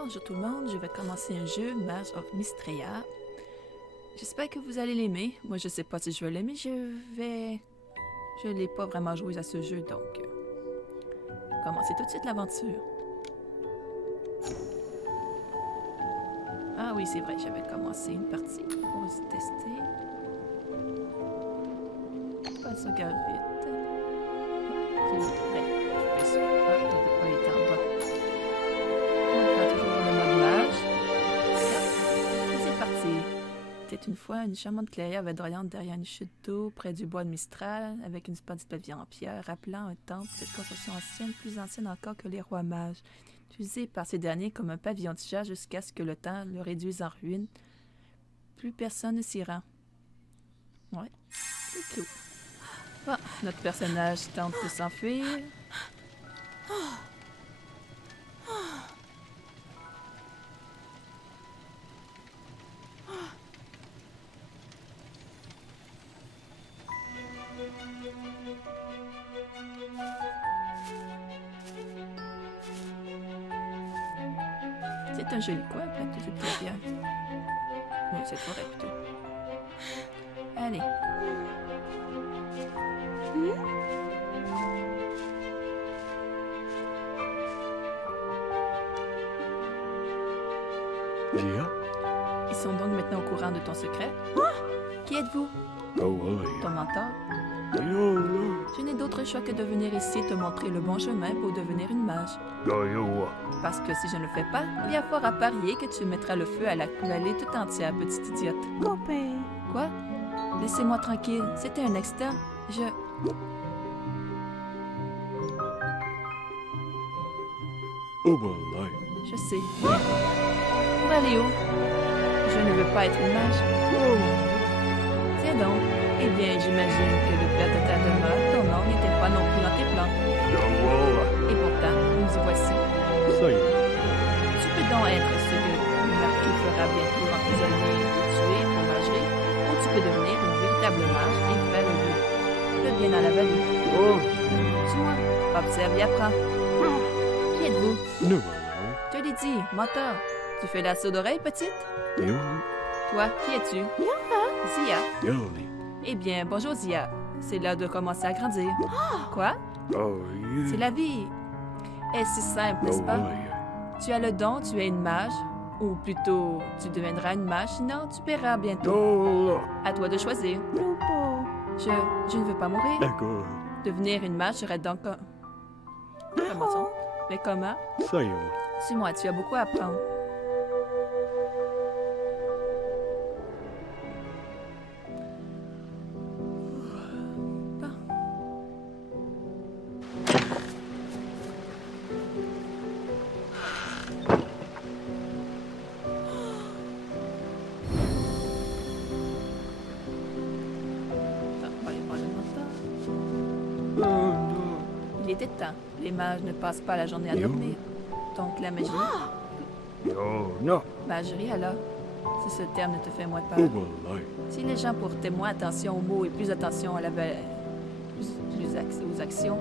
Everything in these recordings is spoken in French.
Bonjour tout le monde, je vais commencer un jeu, Mage of Mystrea. J'espère que vous allez l'aimer. Moi, je sais pas si je vais l'aimer, Je l'ai pas vraiment joué à ce jeu, donc... commencer tout de suite l'aventure. Ah oui, c'est vrai, j'avais commencé une partie pour se tester. Pas de sauvegarde vite. C'est vrai, je fais ça. Ah, il peut pas être en bas. On va toujours le mode mage. Et c'est parti. C'était une fois une charmante clairière verdoyante derrière une chute d'eau près du bois de Mistral, avec une splendide pavillon en pierre rappelant un temple, cette construction ancienne, plus ancienne encore que les rois mages, utilisée par ces derniers comme un pavillon de chasse jusqu'à ce que le temps le réduise en ruine. Plus personne ne s'y rend. Ouais, c'est tout. Bon, notre personnage tente de s'enfuir. C'est un joli coin, après tout, c'est très bien. Oui, cette forêt plutôt. Allez. Zia? Ils sont donc maintenant au courant de ton secret. Qui êtes-vous? Ton mentor? Je n'ai d'autre choix que de venir ici te montrer le bon chemin pour devenir une mage. Parce que si je ne le fais pas, il y a fort à parier que tu mettras le feu à la vallée tout entière, petite idiote. Copain. Quoi? Laissez-moi tranquille, c'était un accident. Je sais. Pour aller où? Je ne veux pas être une mage. Tiens donc. Eh bien, j'imagine que le père de ta demeure, ton nom, n'était pas non plus dans tes plans. Et pourtant, nous y voici. Tu peux donc être ce que le marquis fera bientôt emprisonner ou tuer pour magerie, ou tu peux devenir une véritable mage et faire le bien dans la vallée. Dis-moi, observe et apprends. Qui êtes-vous? Je te l'ai dit, mentor. Tu fais la sourde oreille, petite? Toi, qui es-tu? Zia. Eh bien, bonjour Zia. C'est l'heure de commencer à grandir. Quoi? C'est la vie. Est si simple, n'est-ce pas? Tu as le don, tu es une mage. Ou plutôt, tu deviendras une mage, sinon tu paieras bientôt. À toi de choisir. Lupo. Je ne veux pas mourir. Devenir une mage serait donc... Commençons. Mais comment? Suis-moi, tu as beaucoup à apprendre. Bon. On va aller voir le mentor. Il était temps. Les mages ne passent pas la journée à dormir. Donc la magie... Magerie alors, si ce terme ne te fait moins peur. Si les gens portaient moins attention aux mots et plus attention à aux actions,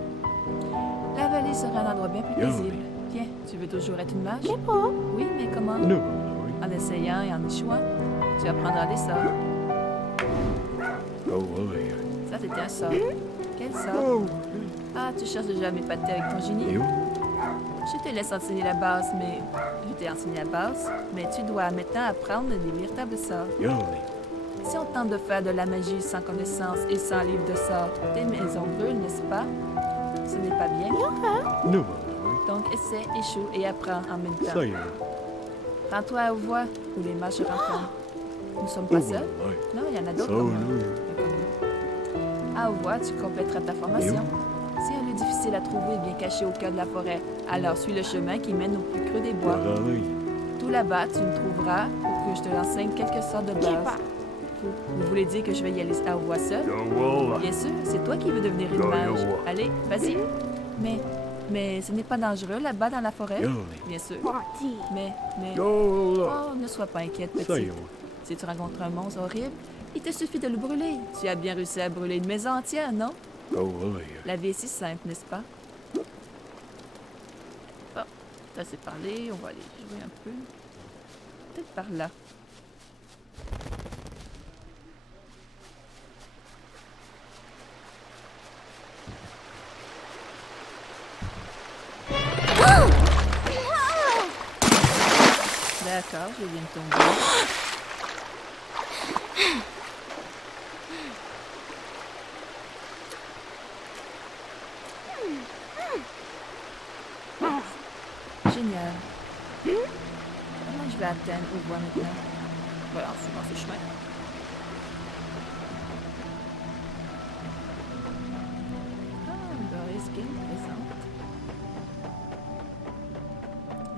la vallée serait un endroit bien plus paisible. Tiens, tu veux toujours être une mage? Pas. Oui, mais comment? En essayant et en échouant, tu apprendras des sorts. Ça, c'était un sort. Quel sort? Ah, tu cherches déjà à m'épater avec ton génie? Je te laisse enseigner la base, mais... Je t'ai enseigné la base, mais tu dois maintenant apprendre des véritables sorts. Si on tente de faire de la magie sans connaissance et sans livre de sorts, tes maisons brûlent, n'est-ce pas? Ce n'est pas bien. Donc essaie, échoue et apprends en même temps. Rends-toi à Ouvois, où les mages se rencontrent. Nous ne sommes pas seuls. Non, il y en a d'autres comme moi. À Ouvois, tu compléteras ta formation. Si un lieu difficile à trouver bien caché au cœur de la forêt, alors suis le chemin qui mène au plus creux des bois. Tout là-bas, tu me trouveras pour que je te l'enseigne quelque sorte de base. Vous voulez dire que je vais y aller à Ouvois seul? Bien sûr, c'est toi qui veux devenir une mage. Allez, vas-y. Mais ce n'est pas dangereux là-bas dans la forêt? Bien sûr. Mais... Oh, ne sois pas inquiète, petite. Si tu rencontres un monstre horrible, il te suffit de le brûler. Tu as bien réussi à brûler une maison entière, non? La vie est si simple, n'est-ce pas? Bon, T'as assez parlé, on va aller jouer un peu. Peut-être par là. D'accord, je viens de tomber. Génial. Comment je vais atteindre au bois maintenant? Voilà, en suivant ce chemin. Ah, Boris Game présente.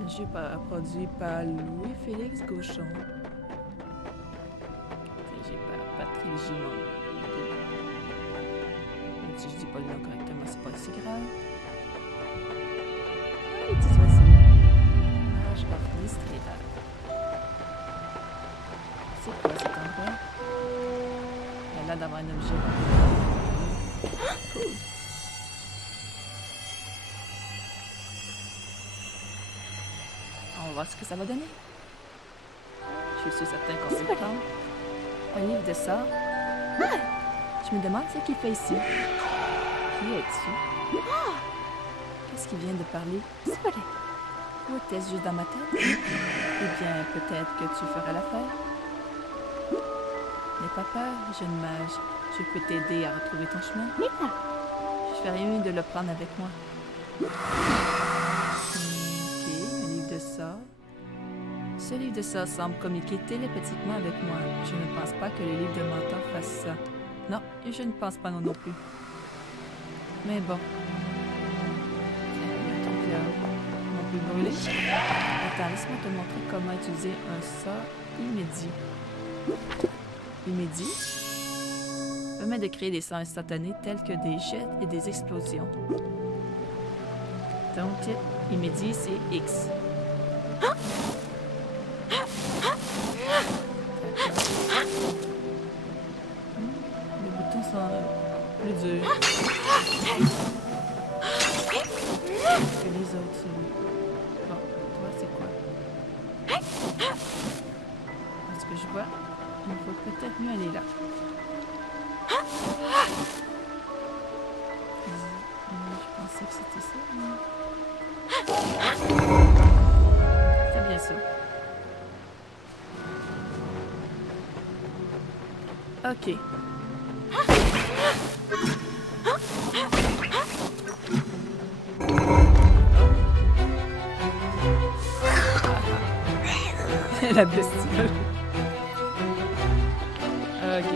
Un jeu produit par Louis-Félix Gauchon. Dirigé par Patrick Gimon. Même si je dis pas le nom correctement, c'est pas si grave. Ah, les petits oiseaux. Je vais finir ce rêve. C'est quoi cet endroit? Il a l'air d'avoir un objet. Cool. On va voir ce que ça va donner. Je suis certain qu'on peut le prendre. Un livre de sorts. Je me demande ce qu'il fait ici. Qui es-tu? Qu'est-ce qu'il vient de parler? Ou était-ce juste dans ma tête? Eh bien, peut-être que tu feras l'affaire. N'aie pas peur, jeune mage. Je peux t'aider à retrouver ton chemin. Je ferais mieux de le prendre avec moi. Ok, un livre de sorts. Ce livre de sorts semble communiquer télépathiquement avec moi. Je ne pense pas que le livre de mentor fasse ça. Non, et je ne pense pas non plus. Mais bon. On peut brûler. Attends, laisse-moi te montrer comment utiliser un sort immédiat. Immédiat permet de créer des sorts instantanés tels que des jets et des explosions. Donc, immédiat, c'est X. Les boutons sont plus durs que les autres, celui. Bon, toi, c'est quoi? Parce que je vois, il faut peut-être mieux aller là. Je pensais que c'était ça. C'est bien ça. Ok. La bestiole. Ok.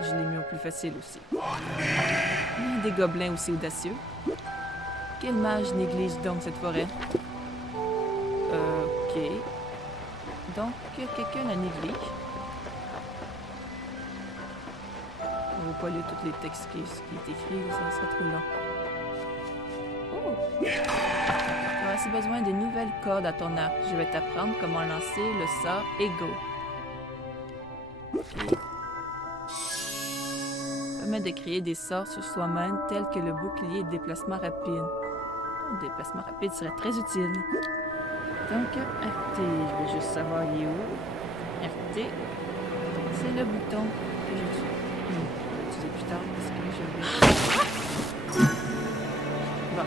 Je l'ai mis au plus facile aussi. Il y a des gobelins aussi audacieux. Quel mage néglige donc cette forêt? Ok. Donc, quelqu'un la néglige. On ne va pas lire tous les textes qui est écrit, ça sera trop long. Oh! Tu auras aussi besoin de nouvelles cordes à ton arc. Je vais t'apprendre comment lancer le sort Ego. Okay. Permet de créer des sorts sur soi-même tels que le bouclier et le déplacement rapide. Le déplacement rapide serait très utile. Donc, RT, je vais juste savoir il est où. RT, c'est le bouton que j'utilise. Je vais l'utiliser plus tard parce que je vais... Bon.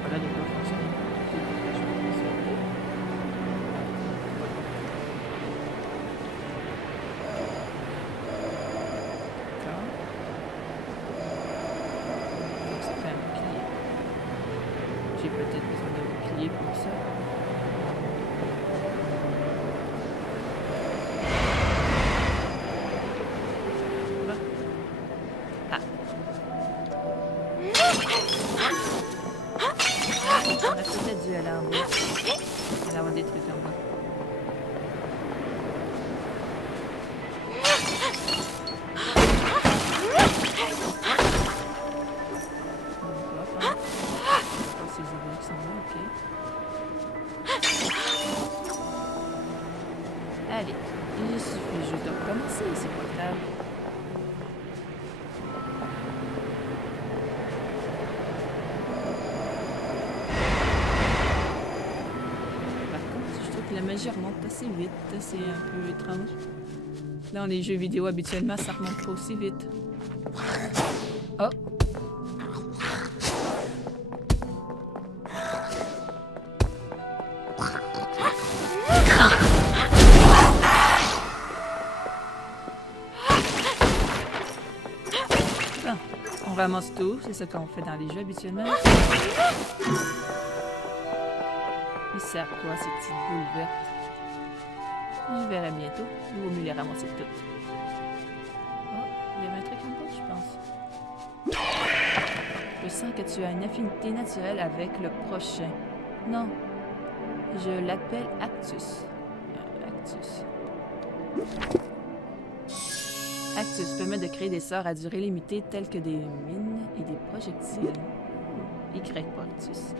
Voilà, les deux fonctionnent. J'ai peut-être besoin d'un bouclier pour ça. de recommencer, c'est pas grave. Par contre, je trouve que la magie remonte assez vite. C'est un peu étrange. Dans les jeux vidéo, habituellement, ça remonte pas aussi vite. Oh! Bon, on ramasse tout, c'est ce qu'on fait dans les jeux habituellement. Ils servent à quoi ces petites boules vertes? Je verrai bientôt. Il vaut mieux les ramasser toutes. Oh, il y avait un truc en bas, je pense. Je sens que tu as une affinité naturelle avec le prochain. Non. Je l'appelle Actus. Actus. Actus permet de créer des sorts à durée limitée tels que des mines et des projectiles. Y pour Actus.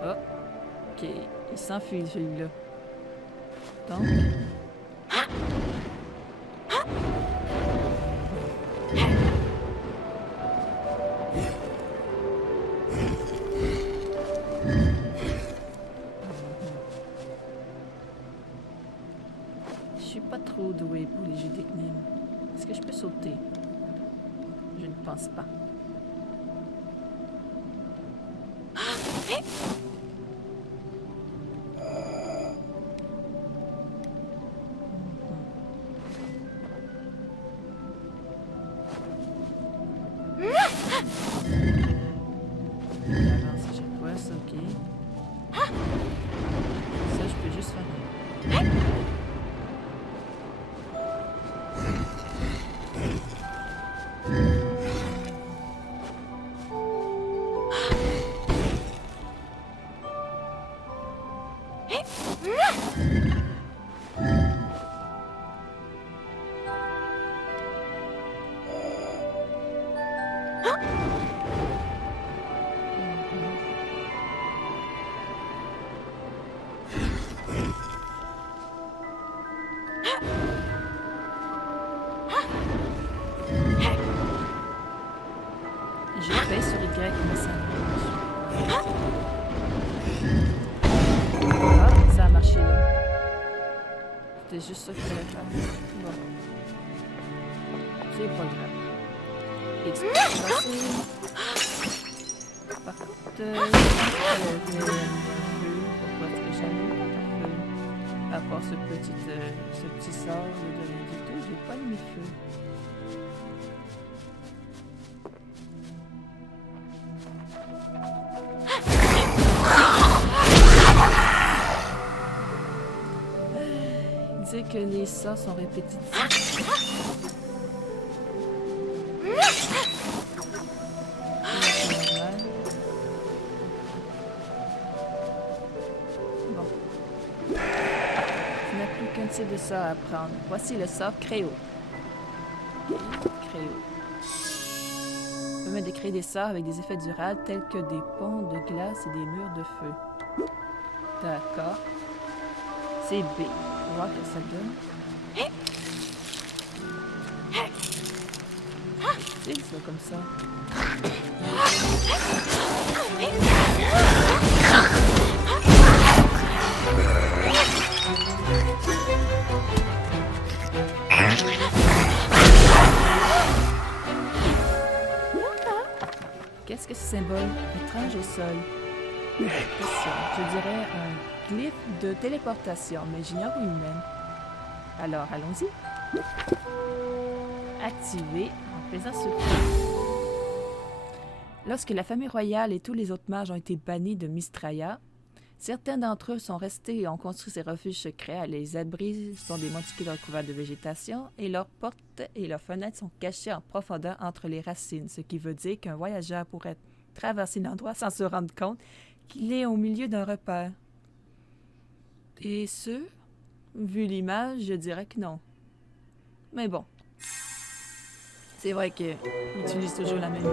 Oh, ok, il s'enfuit celui-là. Donc. Je suis pas trop douée pour les jeux d'énigmes. Est-ce que je peux sauter? Je ne pense pas. J'avance à chaque fois, ça, ok. Ça, je peux juste faire. Je pèse sur Y, mais ça marche. Ah, ça a marché là. C'était juste ça qu'il fallait faire. Bon. C'est pas grave. Exploration. Par contre, je vais pourquoi est-ce que jamais pas de feu? À part ce petit sort de l'indito, j'ai pas de mes feux. Il dit que les sorts sont répétitifs. Bon. Tu n'as plus qu'un type de sort à prendre. Voici le sort Créo. Créo. Permet de créer des sorts avec des effets durables tels que des ponts de glace et des murs de feu. D'accord. C'est B. On va voir que ça donne. C'est ça comme ça. Qu'est-ce que ce symbole étrange au sol? Je dirais un glyphe de téléportation, mais j'ignore où il mène. Alors, allons-y. Activer en faisant ce coup. Lorsque la famille royale et tous les autres mages ont été bannis de Mystraïa, certains d'entre eux sont restés et ont construit ces refuges secrets. Les abris sont des monticules recouverts de végétation et leurs portes et leurs fenêtres sont cachées en profondeur entre les racines, ce qui veut dire qu'un voyageur pourrait traverser l'endroit sans se rendre compte qu'il est au milieu d'un repère. T'es sûr? Vu l'image, je dirais que non. Mais bon. C'est vrai qu'il utilise toujours la même image.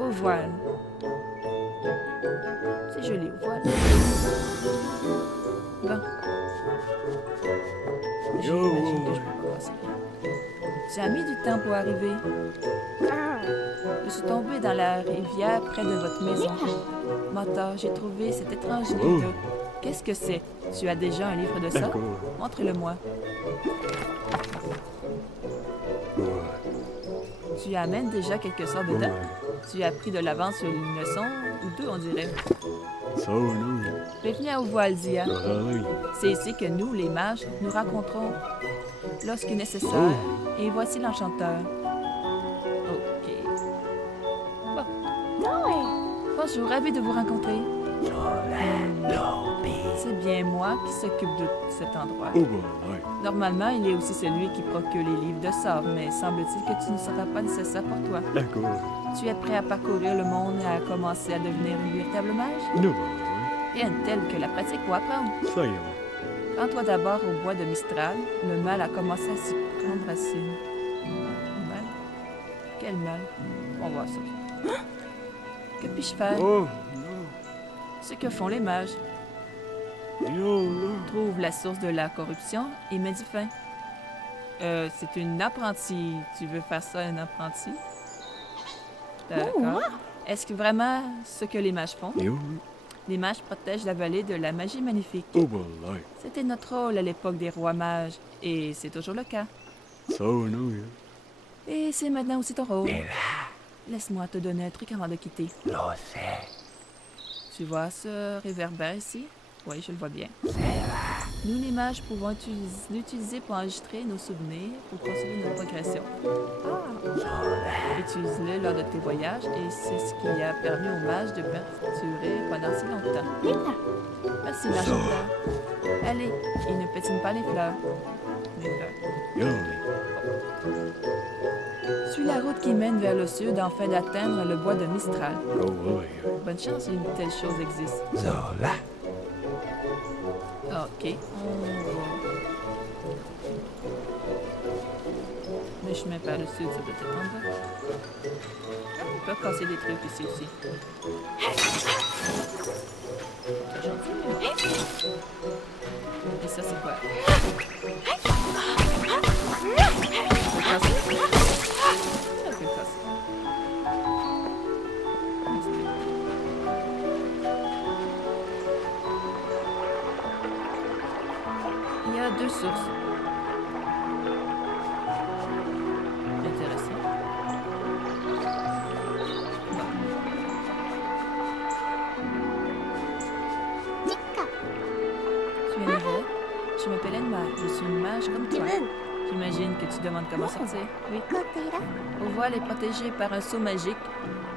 Au voile. C'est joli, au voile. Bon. J'imagine que je peux pas passer. Tu as mis du temps pour arriver. Je suis tombée dans la rivière près de votre maison. Mentor, j'ai trouvé cet étrange livre. Qu'est-ce que c'est? Tu as déjà un livre de ça? Montre-le-moi. Tu amènes déjà quelque chose dedans? Tu as pris de l'avance sur une leçon ou deux, on dirait. Bienvenue au voile, Zia. C'est ici que nous, les mages, nous rencontrons lorsque nécessaire. Et voici l'enchanteur. OK. Bon. Bonjour, ravi de vous rencontrer. C'est bien moi qui s'occupe de cet endroit. Normalement, il est aussi celui qui procure les livres de sort, mais semble-t-il que tu ne seras pas nécessaire pour toi. Tu es prêt à parcourir le monde et à commencer à devenir un véritable mage? Rien de tel que la pratique pour apprendre. Rends-toi d'abord au bois de Mistral. Le mal a commencé à s'y prendre racine. Mal? Quel mal? On va voir ça. Que puis-je faire? Ce que font les mages. Trouve la source de la corruption et mets du fin. C'est une apprentie. Tu veux faire ça, un apprenti? D'accord. Est-ce que vraiment ce que les mages font? Les mages protègent la vallée de la magie maléfique. C'était notre rôle à l'époque des rois mages, et c'est toujours le cas. Et c'est maintenant aussi ton rôle. Laisse-moi te donner un truc avant de quitter. Tu vois ce réverbère ici? Oui, je le vois bien. Nous, les mages, pouvons l'utiliser pour enregistrer nos souvenirs, pour poursuivre nos progressions. Utilise-le lors de tes voyages et c'est ce qui a permis aux mages de perdurer pendant si longtemps. Merci, l'enchanteur. Allez, il ne pétine pas les fleurs. Suis la route qui mène vers le sud afin d'atteindre le bois de Mistral. Bonne chance, une telle chose existe. OK, on va. Le chemin par le sud, ça doit être en bas. On peut casser des trucs ici aussi. C'est gentil, mais... Et ça, c'est quoi? On peut casser? Ça peut casser. Il y a 2 sources. Intéressant. Bon. Tu es nouvelle? Je m'appelle Enma. Je suis une mage comme toi. J'imagine que tu demandes comment sortir. Oui. Au voile est protégé par un sceau magique.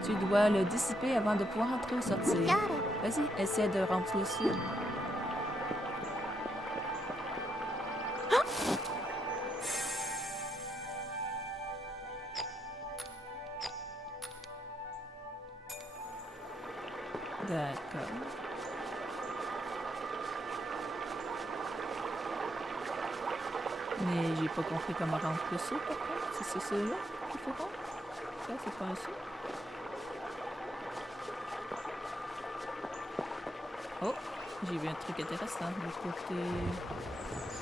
Tu dois le dissiper avant de pouvoir entrer ou sortir. Vas-y, essaie de rentrer dessus. D'accord. Mais j'ai pas compris comment rentrer le saut, par contre. C'est ceux-là qu'il faut rendre? Ça, c'est pas un saut. Oh, j'ai vu un truc intéressant du côté...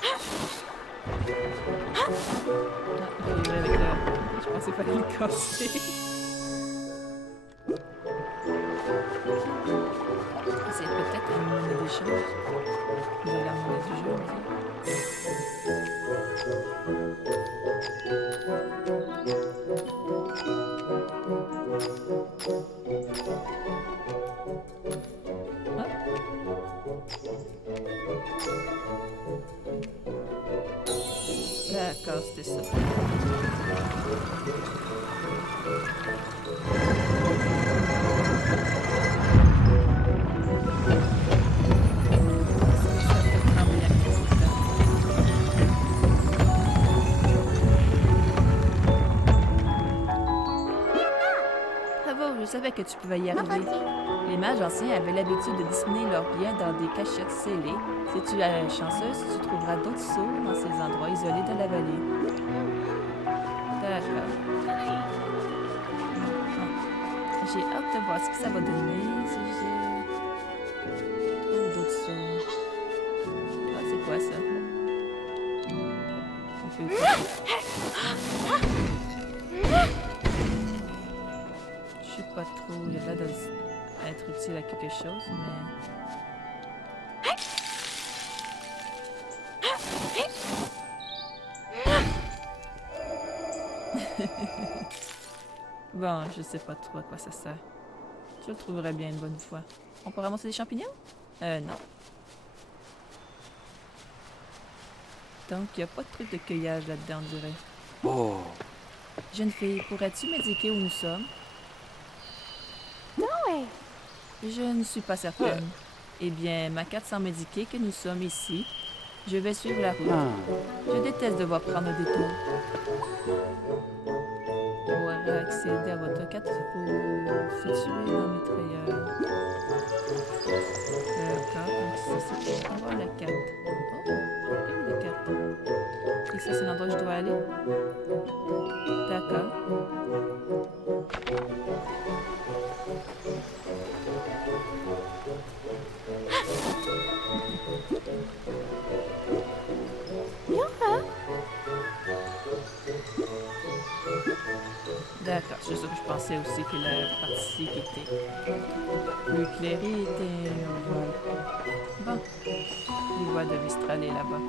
Ah, il faut y aller avec le... Je pensais pas le casser. C'est peut-être une monnaie d'échange. De la monnaie du jeu, D'accord, c'était ça. savais que tu pouvais y arriver. Les mages anciens avaient l'habitude de dessiner leurs biens dans des cachettes scellées. Si tu es chanceuse, tu trouveras d'autres sceaux dans ces endroits isolés de la vallée. D'accord. J'ai hâte de voir ce que ça va donner si je trouve d'autres sceaux. Ah, c'est quoi ça? On peut je sais pas trop, il a l'air d'être utile à quelque chose, mais... Bon, je sais pas trop à quoi ça sert. Je le trouverai bien une bonne fois. On peut ramasser des champignons? Non. Donc, il n'y a pas de truc de cueillage là-dedans, on dirait. Oh. Jeune fille, pourrais-tu m'indiquer où nous sommes? Non. Je ne suis pas certaine. Eh bien, ma carte semble indiquer que nous sommes ici. Je vais suivre la route. Je déteste devoir prendre un détour. Pour accéder à votre carte, il faut situer dans le mitrailleur. D'accord, donc ça c'est pour avoir la carte. Oh, la carte. Et ça c'est l'endroit où je dois aller? D'accord. D'accord, c'est ça que je pensais aussi que la partie qui était plus éclairée était... Bon, les voies de Mistral est là-bas.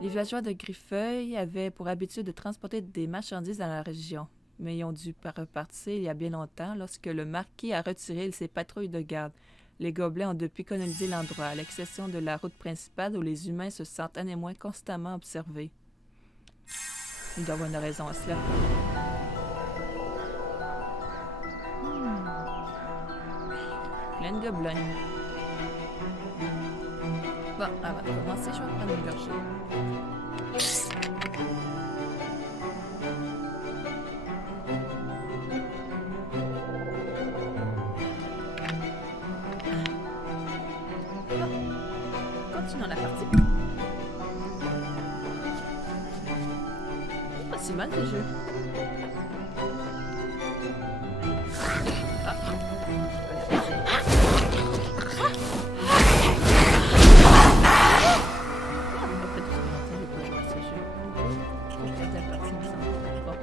Les villageois de Griffeuil avaient pour habitude de transporter des marchandises dans la région, mais ils ont dû repartir il y a bien longtemps lorsque le marquis a retiré ses patrouilles de garde. Les gobelins ont depuis colonisé l'endroit, à l'exception de la route principale où les humains se sentent à néanmoins constamment observés. Il doit avoir une raison à cela. Plein de gobelins. Bon, avant de commencer, je vais prendre une gorgée. Bon, continuons la partie. Pas si mal le jeu. Ah. Après tout ce que j'ai pas joué à ce jeu. Je regarde la partie, mais ça me semble pas.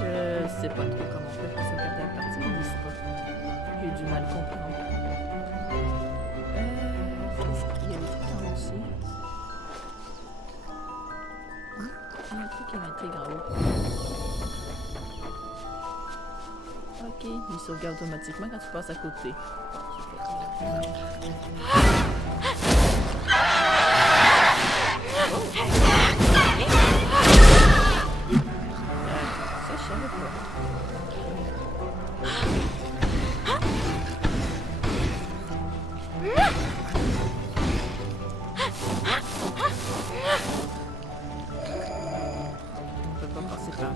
Je sais pas trop comment on fait pour sauvegarder la partie, ils disent pas. J'ai du mal à comprendre. Qu'est-ce qu'il y a des trucs en haut aussi? Il y a un truc qui m'intègre en haut. Ok, il sauvegarde automatiquement quand tu passes à côté. Ça, je savais pas. On peut pas passer par là.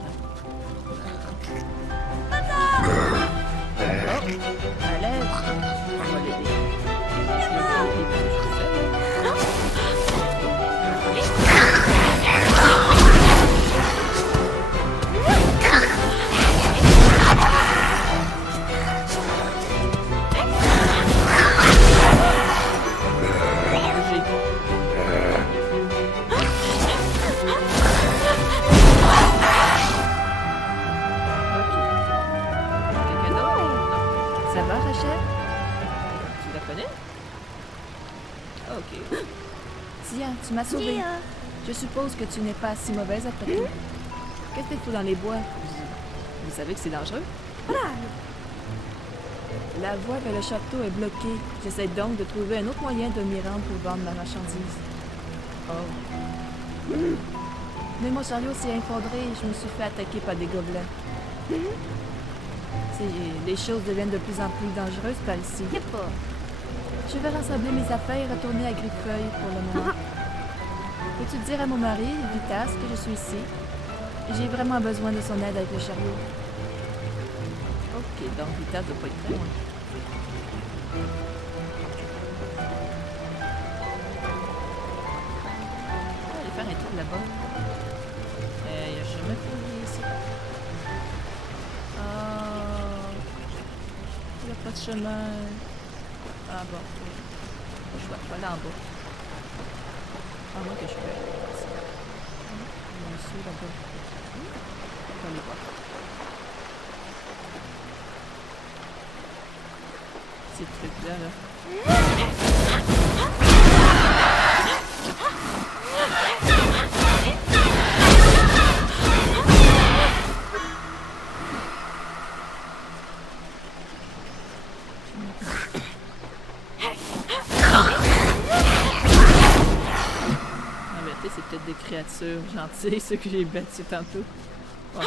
À l'aide, on va l'aider. Ça va, Rachel? Tu la connais? Ok. Tia, tu m'as sauvée. Je suppose que tu n'es pas si mauvaise après tout. Qu'est-ce que tu fais dans les bois? Vous savez que c'est dangereux? La voie vers le château est bloquée. J'essaie donc de trouver un autre moyen de m'y rendre pour vendre ma marchandise. Oh. Mais mon chariot s'est effondré et je me suis fait attaquer par des gobelins. Les choses deviennent de plus en plus dangereuses par ici. Je vais rassembler mes affaires et retourner à Griffeuil pour le moment. Peux-tu dire à mon mari, Vitas, que je suis ici? J'ai vraiment besoin de son aide avec le chariot. Ok, donc Vitas doit pas être très loin. On va aller faire un tour là-bas. Il n'y a jamais trouvé ici. Oh, il n'y a pas de chemin. Ah bon, pas le choix, je vais aller en bas. À moins que je peux aller ici. Il y a un saut là-bas. On va aller voir. Ces trucs-là, là. C'est peut-être des créatures gentilles, ceux que j'ai battus tantôt. Oh,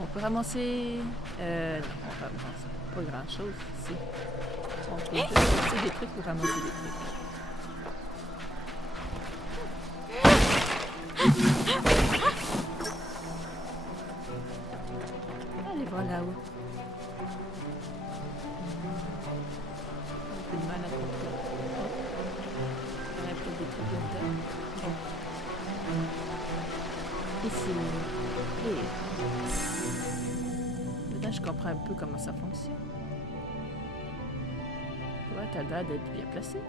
on peut ramasser... non, on peut ramasser pas grand-chose ici. On peut juste ramasser des trucs pour ramasser des trucs. Allez voir là-haut. Un peu de mal à contrôler. Il y a peut-être des trucs là-dedans. Bon. Ici. Et... Maintenant, je comprends un peu comment ça fonctionne. Toi, t'as l'air d'être bien placé.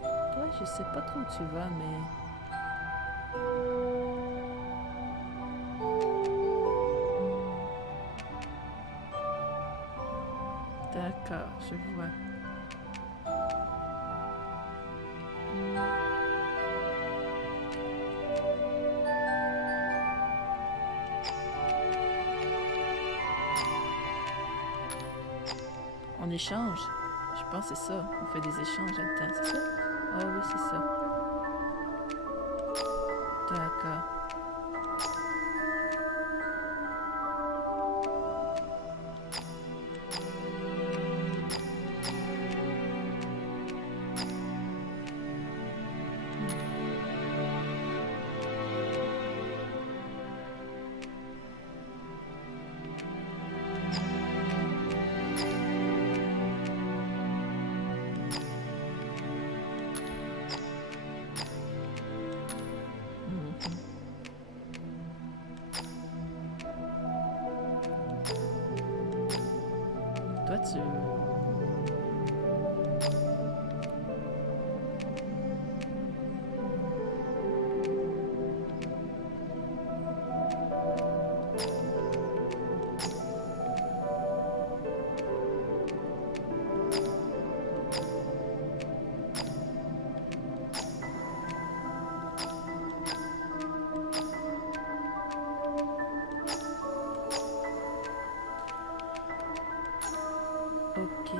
Toi, je sais pas trop où tu vas, mais... D'accord, je vois. On échange. Je pense que c'est ça. On fait des échanges là-dedans, c'est ça? Ah oui, c'est ça. D'accord. Toi, tu... Ok.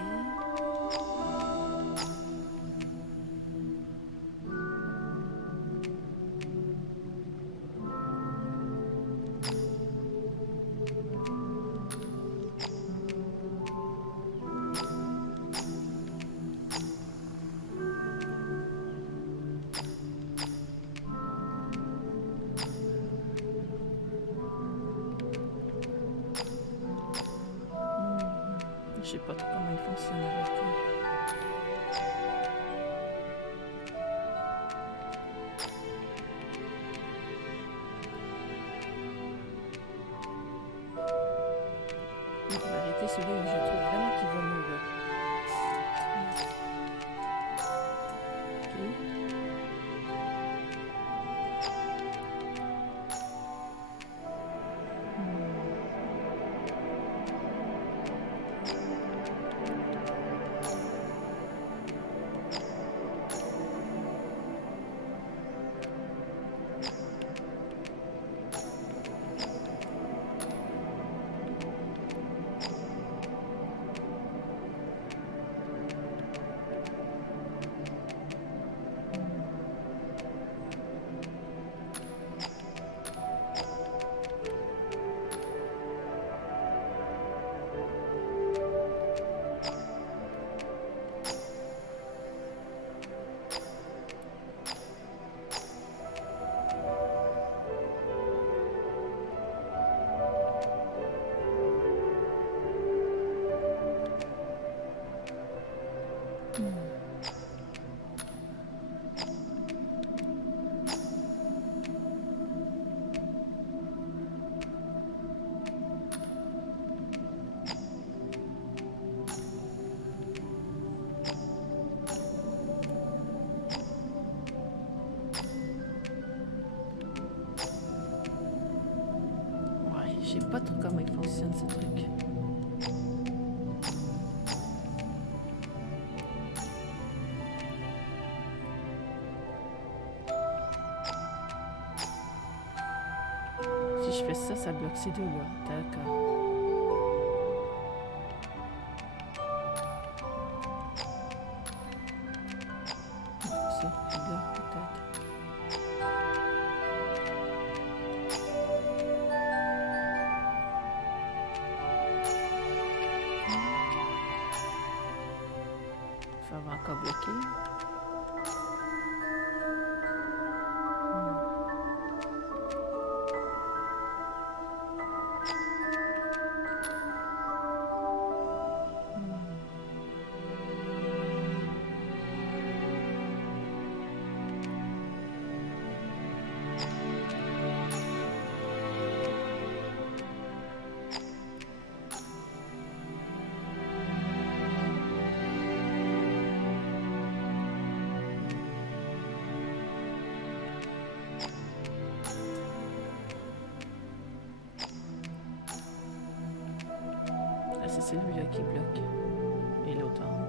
Je sais pas trop comment il fonctionne avec eux. Je vais arrêter celui où je trouve vraiment qu'il va mourir. Ok. Je sais pas trop comment il fonctionne ce truc. Si je fais ça, ça bloque ces deux-là. D'accord. Ça, là, peut-être. Ça va encore bloquer. C'est celui-là qui bloque. Et l'autre en haut.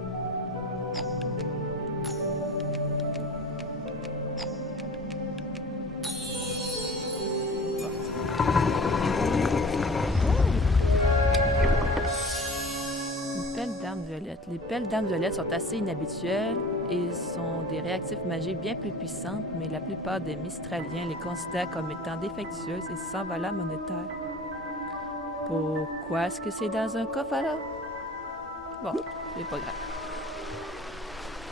Une pelle d'armes violettes. Les pelles d'armes violettes sont assez inhabituelles et sont des réactifs magiques bien plus puissantes, mais la plupart des Mistraliens les considèrent comme étant défectueuses et sans valeur monétaire. Pourquoi est-ce que c'est dans un coffre alors? Bon, c'est pas grave.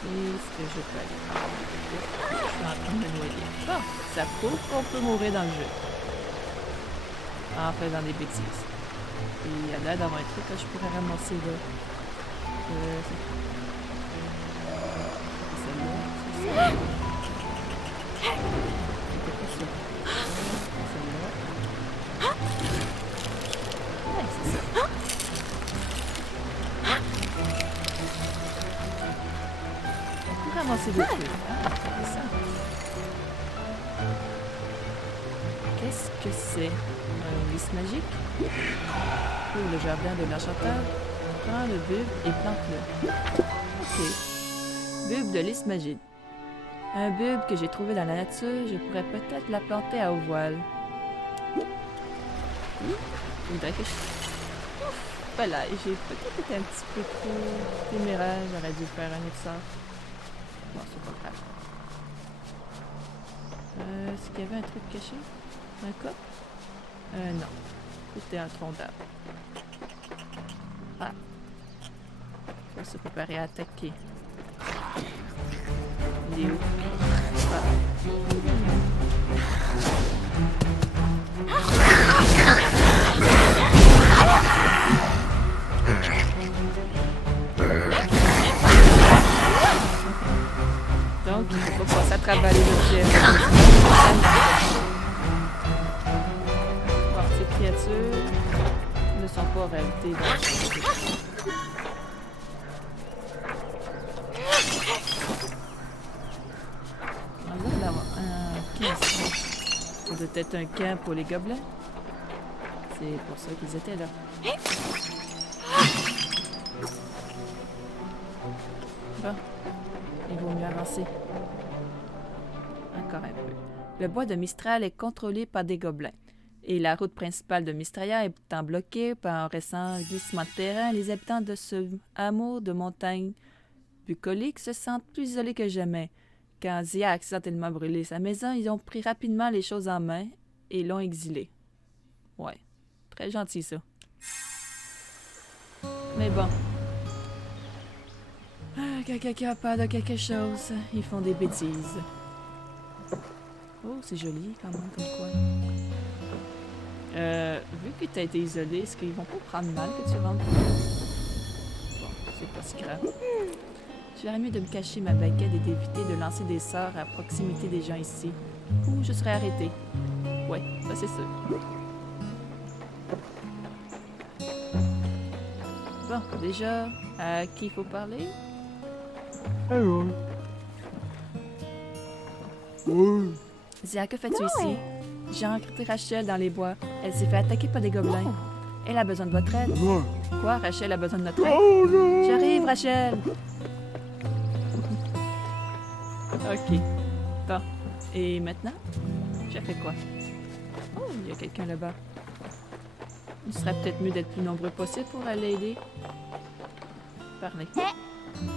Est-ce que je peux aller? Je suis en train de me noyer. Bon, ça prouve qu'on peut mourir dans le jeu. En faisant des bêtises. Et il y a là d'avoir un truc que je pourrais ramasser là. C'est celle-là. C'est ça. C'était pas ça. Celle-là. Ouais, c'est ça. On peut ramasser des trucs. Ah, c'est ça. Qu'est-ce que c'est? Un lys magique? Pour le jardin de l'enchanteur, prends le bulbe et plante-le. Ok. Bulbe de lys magique. Un bulbe que j'ai trouvé dans la nature, je pourrais peut-être la planter à haut voile. Faudrait que je... Voilà, j'ai peut-être été un petit peu trop téméraire, j'aurais dû faire un autre sort. Bon, c'est pas grave. Est-ce qu'il y avait un truc caché? Un coffre? Non. C'était un tronc d'arbre. Ah. Faut se préparer à attaquer. Il est où? Ah. Donc, il ne faut pas passer à travers les objets. Bon, ces créatures ne sont pas en réalité dangereuses. On va d'avoir un camp ici. Ça doit être un camp pour les gobelins. C'est pour ça qu'ils étaient là. Bon, il vaut mieux avancer. Encore un peu. Le bois de Mistral est contrôlé par des gobelins. Et la route principale de Mistralia étant bloquée par un récent glissement de terrain, les habitants de ce hameau de montagne bucolique se sentent plus isolés que jamais. Quand Zia a accidentellement brûlé sa maison, ils ont pris rapidement les choses en main et l'ont exilé. Ouais, très gentil ça. Mais bon. Quand quelqu'un a peur de quelque chose, ils font des bêtises. Oh, c'est joli quand même comme quoi. Vu que tu as été isolé, est-ce qu'ils vont pas prendre mal que tu rentres? Bon, c'est pas si grave. Je ferais mieux de me cacher ma baguette et d'éviter de lancer des sorts à proximité des gens ici. Ou je serais arrêté. Ouais, ça c'est sûr. Bon, déjà, à qui il faut parler? Alors. Ouais. Zia, que fais-tu ici? J'ai rencontré Rachel dans les bois. Elle s'est fait attaquer par des gobelins. Elle a besoin de votre aide. Ouais. Quoi? Rachel a besoin de notre aide? Oh non! J'arrive, Rachel! Ok. Bon. Et maintenant? J'ai fait quoi? Oh, il y a quelqu'un là-bas. Il serait peut-être mieux d'être plus nombreux possible pour aller aider. Parlez.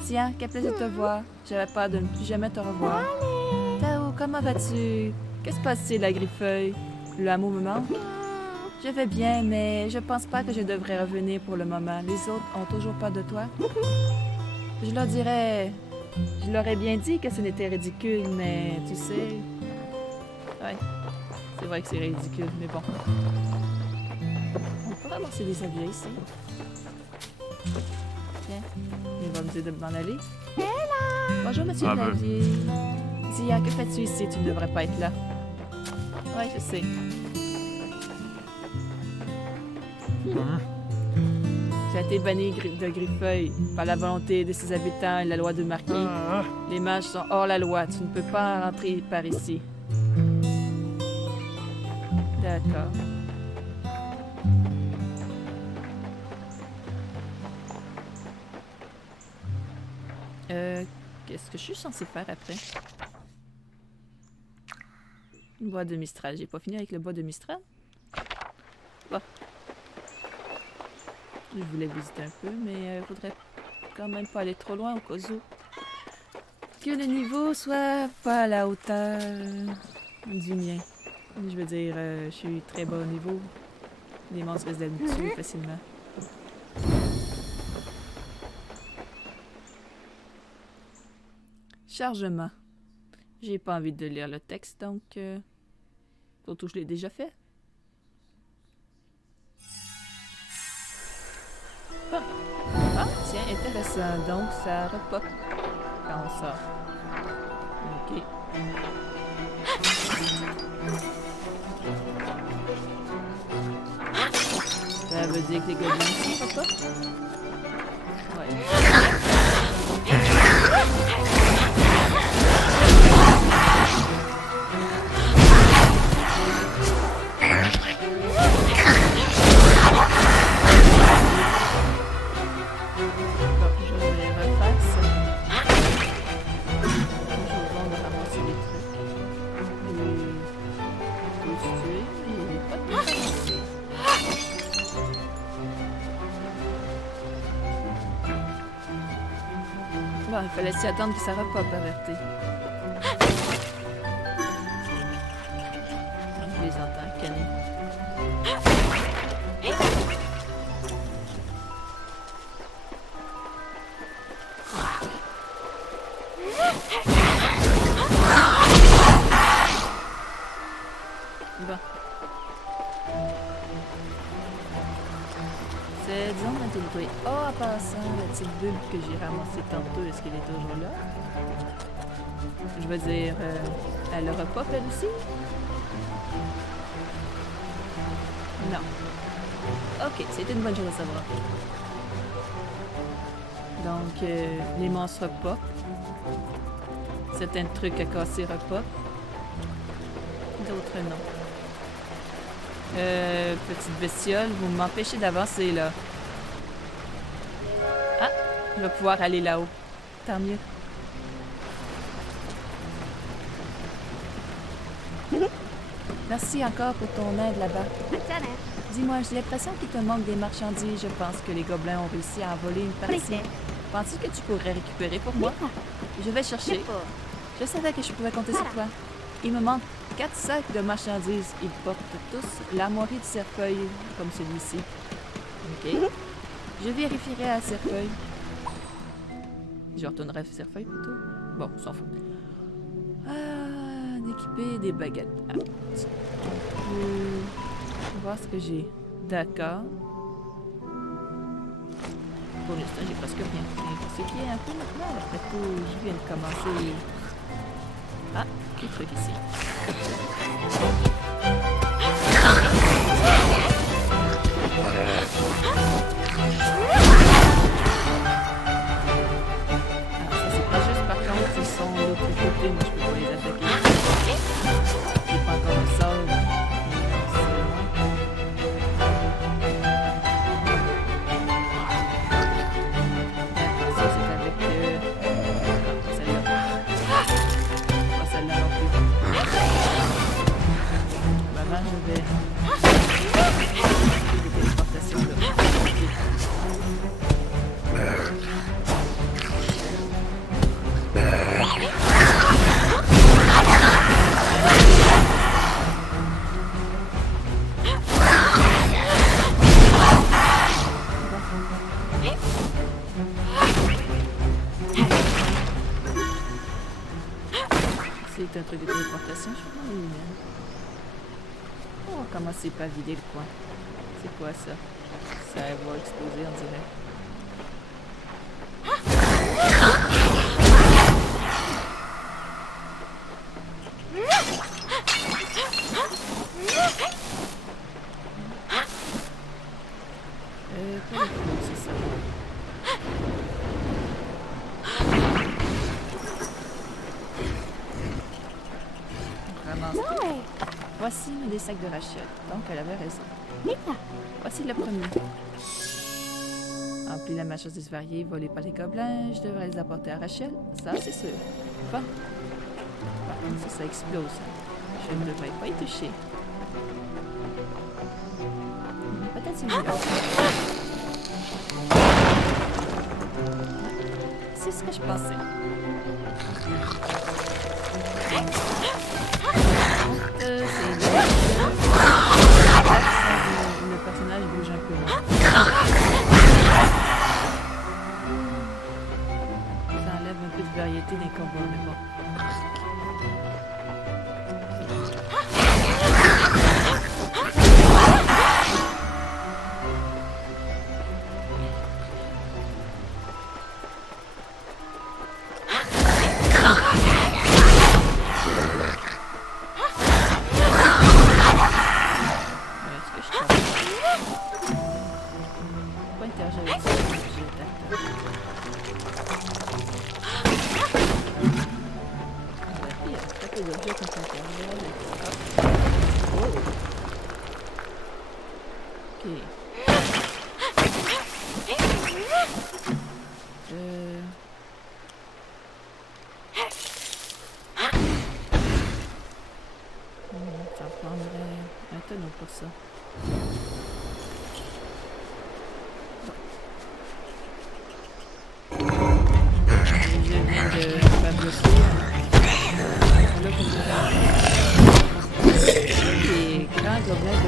Tiens, quel plaisir de te voir. J'avais peur de ne plus jamais te revoir. Tao, comment vas-tu? Que se passe-t-il à Griffeuil? L'amour me manque? Je vais bien, mais je pense pas que je devrais revenir pour le moment. Les autres ont toujours peur de toi. Je leur dirais... Je leur ai bien dit que ce n'était ridicule, mais tu sais... Ouais, c'est vrai que c'est ridicule, mais bon. On peut ramasser des objets ici. Tiens, il va me dire de m'en aller. Bonjour, monsieur Ah ben. Clavier. Zia, que fais-tu ici? Tu ne devrais pas être là. Ouais, je sais. Hein? Tu as été banni de Griffeuil par la volonté de ses habitants et la loi de Marquis. Ah, Les mages sont hors la loi. Tu ne peux pas rentrer par ici. D'accord. Qu'est-ce que je suis censée faire après? Une bois de Mistral. J'ai pas fini avec le bois de Mistral? Bon. Je voulais visiter un peu, mais faudrait quand même pas aller trop loin au cas où. Que le niveau soit pas à la hauteur du mien. Je veux dire, je suis très bas au niveau. Les monstres restent d'habitude facilement. Chargement. J'ai pas envie de lire le texte, donc... surtout, je l'ai déjà fait. Ah. Ah, tiens, intéressant. Donc, ça repop quand on sort. Ok. Ça veut dire que les gobelins ici repop? Ouais. Bon, il fallait s'y attendre que ça repop, averti. Je les entends canner. Bon. C'est, disons, ma territoire. Oh, en passant, la petite bulle que j'ai ramassée tantôt, est-ce qu'elle est toujours là? Je veux dire, elle aura pas elle aussi? Non. Ok, c'est une bonne chose à savoir. Donc, les monstres repop. Certains trucs à casser repop. D'autres non. Petite bestiole, vous m'empêchez d'avancer là. Ah, je vais pouvoir aller là-haut. Tant mieux. Merci encore pour ton aide là-bas. Dis-moi, j'ai l'impression qu'il te manque des marchandises. Je pense que les gobelins ont réussi à en voler une partie. Penses-tu que tu pourrais récupérer pour moi? Je vais chercher. Je savais que je pouvais compter sur toi. Il me manque 4 sacs de marchandises. Ils portent tous l'armoirie de Cerfeuil, comme celui-ci. Ok. Je vérifierai à Cerfeuil. Je retournerai à Cerfeuil plutôt. Bon, on s'en fout. Ah, d'équiper des baguettes. Ah. On va voir ce que j'ai. D'accord. Pour l'instant, j'ai presque rien fait. Ce qui est un peu normal, après tout, je viens de commencer... Ah, petit truc ici. Ah, ça c'est pas juste par contre, ils sont de l'autre côté, mais je peux pas les attaquer. J'ai pas encore le sort. Ça c'est avec celle-là. Pas celle-là non plus. Maman, je vais... Des téléportations là. C'est un truc de téléportation, je crois. On va commencer par vider le coin. C'est quoi ça? Ça va exploser, on dirait. Pas le coup, c'est ça. Voici des sacs de Rachel. Donc, elle avait raison. Voici le premier. Emplis la marchandise variée volée par les gobelins. Je devrais les apporter à Rachel. Ça, c'est sûr. Bon. Par contre, ça explose. Je ne devrais pas y toucher. Peut-être celui-là. C'est ce que je pensais. Le personnage bouge un peu. Ça enlève un peu de variété des combats, mais bon. Ça prendrait un tonneau pour ça. Je viens de fabriquer des grands gobelins de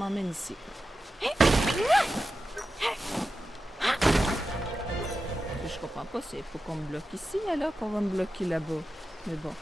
m'emmène ici. Je comprends pas, c'est pour qu'on me bloque ici, alors qu'on va me bloquer là-bas. Mais bon.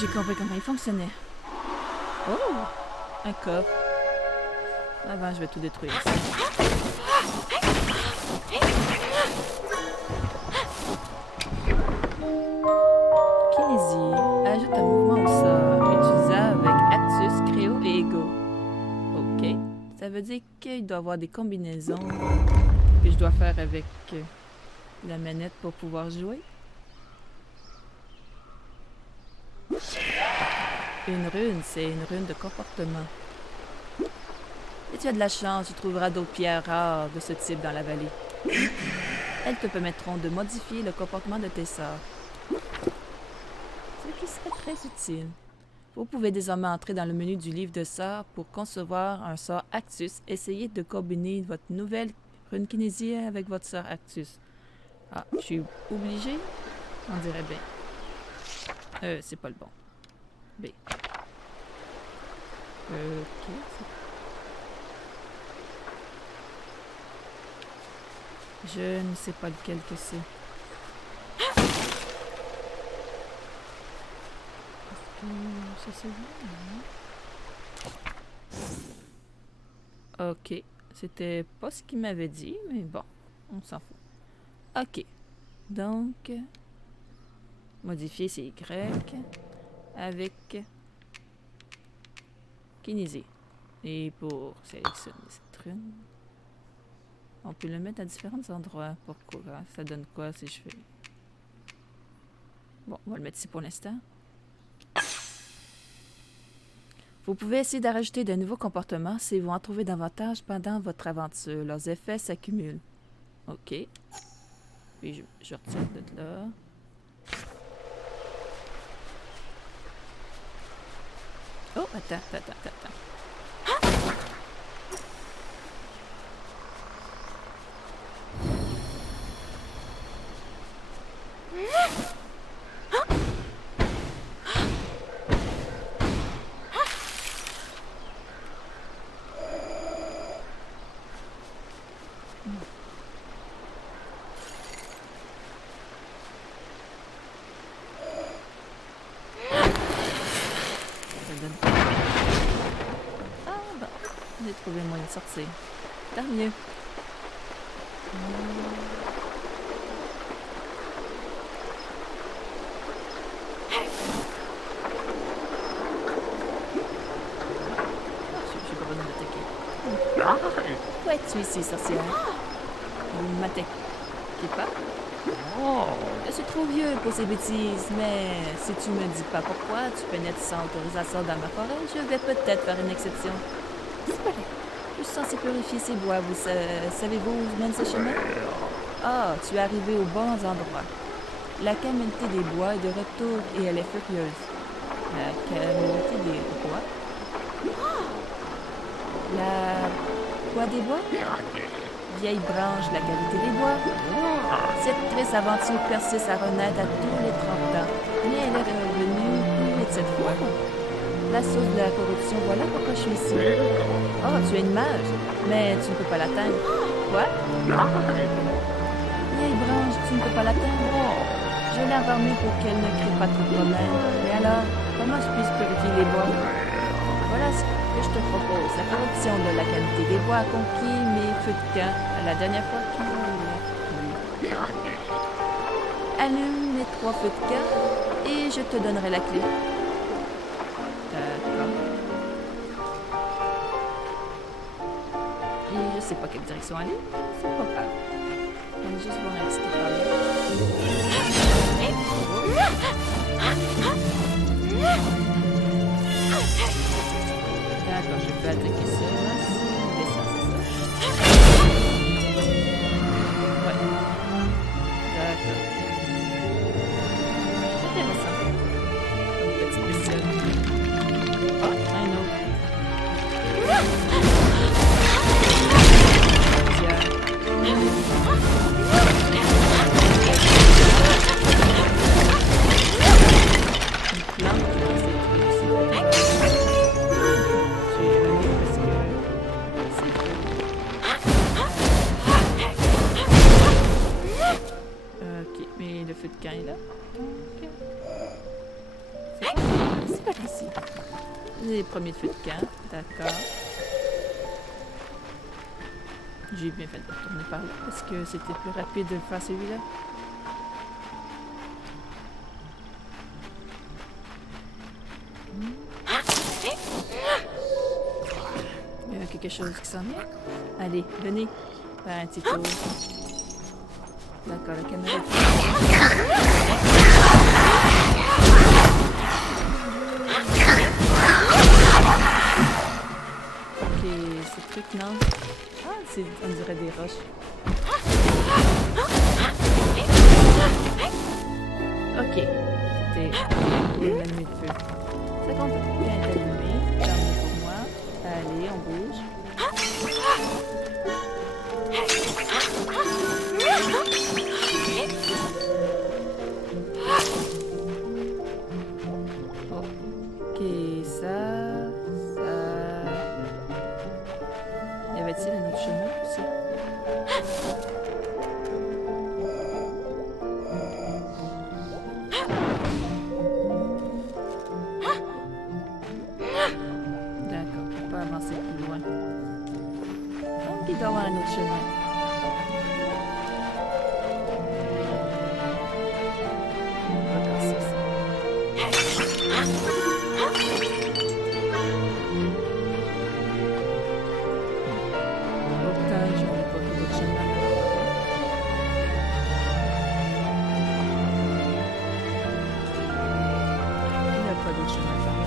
J'ai compris comment il fonctionnait. Oh! Un coffre. Avant, je vais tout détruire. Kinésie. Ajoute un mouvement au sort, utilisable avec Actus, Créo et Ego. OK. Ça veut dire qu'il doit y avoir des combinaisons que je dois faire avec la manette pour pouvoir jouer. Une rune, c'est une rune de comportement. Si tu as de la chance, tu trouveras d'autres pierres rares de ce type dans la vallée. Elles te permettront de modifier le comportement de tes sorts. Ce qui serait très utile. Vous pouvez désormais entrer dans le menu du livre de sorts pour concevoir un sort Actus. Essayez de combiner votre nouvelle rune kinésie avec votre sort Actus. Ah, je suis obligée? On dirait bien. C'est pas le bon. B. OK. Je ne sais pas lequel que c'est. Est-ce que c'est celui-là? OK. C'était pas ce qu'il m'avait dit, mais bon, on s'en fout. OK. Donc, modifier c'est Y avec kinésie. Et pour sélectionner cette rune, on peut le mettre à différents endroits. Pourquoi? Ça donne quoi si je fais... Bon, on va le mettre ici pour l'instant. Vous pouvez essayer de rajouter de nouveaux comportements si vous en trouvez davantage pendant votre aventure. Leurs effets s'accumulent. OK. Puis je retire de là. Oh, attends. J'ai trouvé le moyen de sortir. Tant mieux. J'ai pas besoin d'attaquer. Pourquoi es-tu ici, sorcière? Vous ne m'attaquez pas? Je suis trop vieux pour ces bêtises, mais si tu me dis pas pourquoi tu pénètres sans autorisation dans ma forêt, je vais peut-être faire une exception. C'est pas vrai. Je suis censé purifier ces bois. Savez-vous où mène ce chemin? Ah, tu es arrivé aux bons endroits. La communauté des bois est de retour et elle est furieuse. La communauté des bois? La bois des bois? Vieille branche, la qualité des bois. Cette triste aventure persiste à renaître à tous les 30 ans, mais elle est revenue plus vite cette fois. La source de la corruption, voilà pourquoi je suis ici. Oh, tu es une mage, mais tu ne peux pas l'atteindre. Quoi? Vieille branche, tu ne peux pas l'atteindre? Je l'ai enfermée pour qu'elle ne crée pas trop de problèmes. Mais alors, comment je puis purifier les bois? Voilà ce que je te propose. La corruption de la qualité des bois a conquis mes feux de camp la dernière fois que tu allume les 3 feux de camp et je te donnerai la clé. D'accord. Et je sais pas quelle direction aller. C'est pas grave. On va juste voir un petit peu par là. D'accord, je peux attaquer ça. Ouais. D'accord. Intéressant. Une petite bestiole. Oh, un autre. Une plante qui lance des trucs aussi. J'ai aimé parce que c'est fou. Ok, mais le feu de camp est là. Donc, c'est pas ici. Les premiers feux de camp, d'accord. J'ai bien fait de retourner par là parce que c'était plus rapide de faire celui-là. Il y a quelque chose qui s'en vient. Allez, venez. Faire un petit tour. D'accord, la caméra. Ok, ce truc, non? Ah, on dirait des roches. Ok, c'était l'ennemi de feu. Ça compte bien être allumé. Fermé pour moi. Allez, on bouge. Ok, ça... Y avait-il un autre chemin aussi? D'accord, on peut pas avancer plus loin. Donc, il doit y avoir un autre chemin. On va casser ça. Pourtant, j'en ai pas vu d'autre chemin. Il n'y a pas d'autre chemin par là.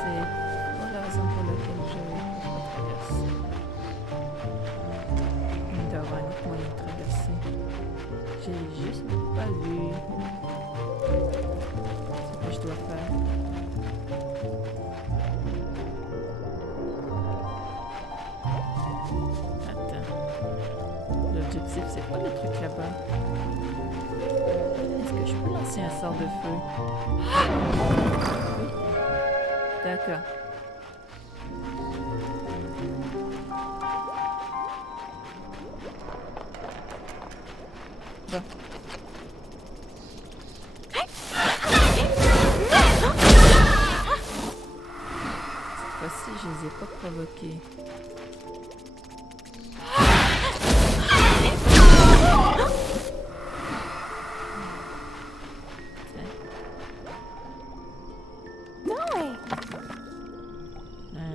C'est pas la raison pour laquelle je traverse. Il doit y avoir un autre moyen de traverser. J'ai juste pas vu. C'est ce que je dois faire. Attends. L'objectif, c'est pas le truc là-bas. Est-ce que je peux lancer un sort de feu? Oui. D'accord. Bon. les ai pas provoqués.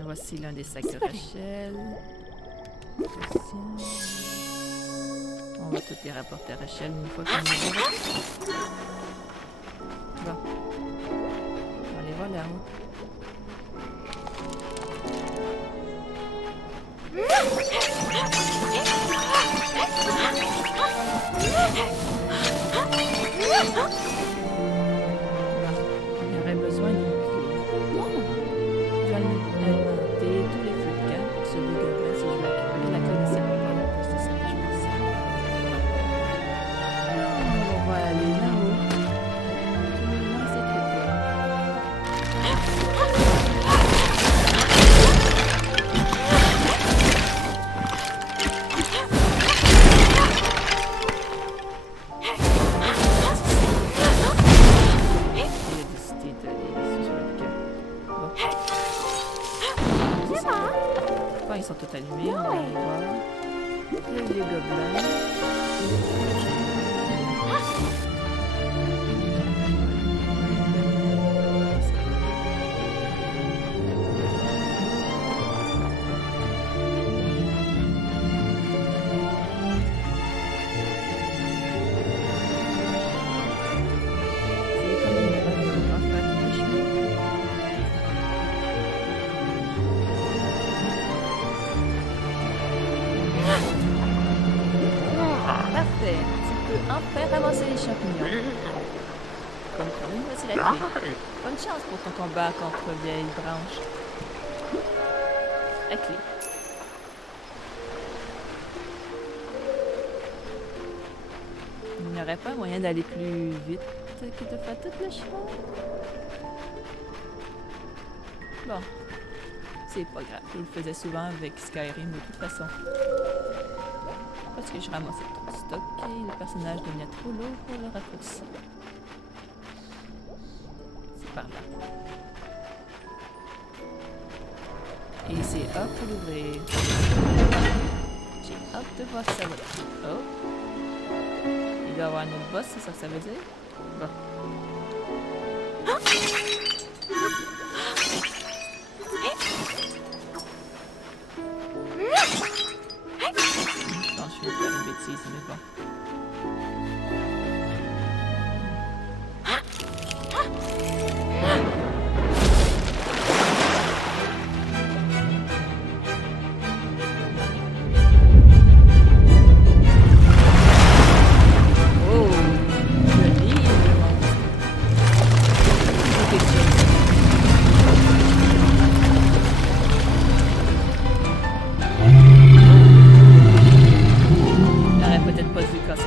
Voici l'un des sacs de Rachel. On va toutes les rapporter à Rachel une fois qu'on les aura. Bon. On les voit là-haut. Il y aurait besoin d'une clé. Je dois alimenter tous les feux de camp pour se rigoler si je veux récupérer la connaissance. C'est ça que je pensais. On va aller là-haut. Non, c'est trop ils sont tous allumés, on va les voir. Les gobelins. Parfait. Tu peux enfin ramasser les champignons. Comme promis, voici la clé. Bonne chance pour ton combat contre vieilles branches. La clé. Il n'y aurait pas moyen d'aller plus vite que de faire tout le chemin. Bon. C'est pas grave. Je le faisais souvent avec Skyrim de toute façon. Parce que je ramassais trop de stock et le personnage devenait trop lourd pour le raccourcir. C'est par là. Et c'est A pour l'ouvrir. J'ai hâte de voir ça va. Oh! Il doit y avoir un autre boss, c'est ça que ça veut dire? Bon. Je vais faire une bêtise, mais bon. Oh, joli, le monstre. Ok, peut-être pas vu quand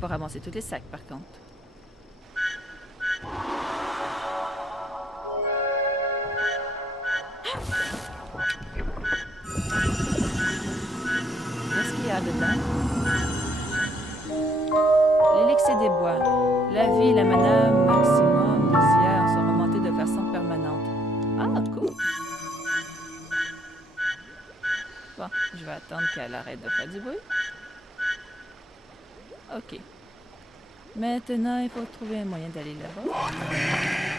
pas ramasser tous les sacs, par contre. Qu'est-ce qu'il y a dedans? L'élixir des bois. La vie et la mana maximum dosière sont remontées de façon permanente. Ah, cool! Bon, je vais attendre qu'elle arrête de faire du bruit. Ok. Maintenant, il faut trouver un moyen d'aller là-bas.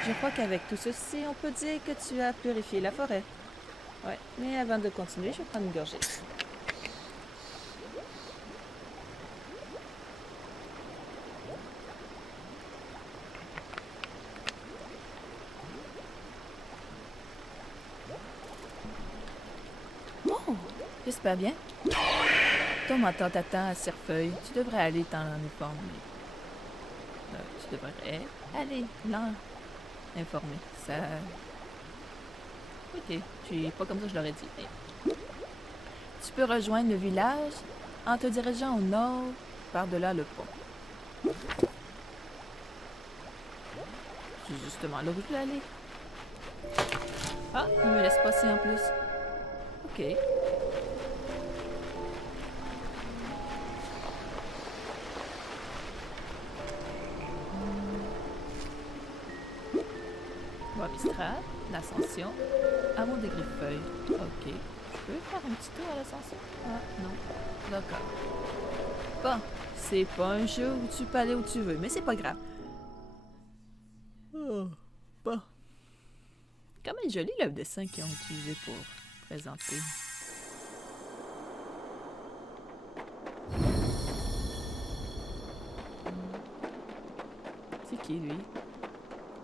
Je crois qu'avec tout ceci, on peut dire que tu as purifié la forêt. Ouais, mais avant de continuer, je vais prendre une gorgée. Oh, j'espère bien. Ton mentor t'attend à Cerfeuil. Tu devrais aller t'en informer. Tu devrais aller l'en informer. Ça... Ok, je suis pas comme ça, je l'aurais dit. Mais... Tu peux rejoindre le village en te dirigeant au nord, par-delà le pont. C'est justement là où je voulais aller. Ah, il me laisse passer en plus. Ok. Bois Mistral, l'ascension, hameau des Griffeuilles. Ok. Je peux faire un petit tour à l'ascension? Ah, non. D'accord. Bon, c'est pas un jeu où tu peux aller où tu veux, mais c'est pas grave. Oh, bon. Quand même joli le dessin qu'ils ont utilisé pour présenter. C'est qui, lui?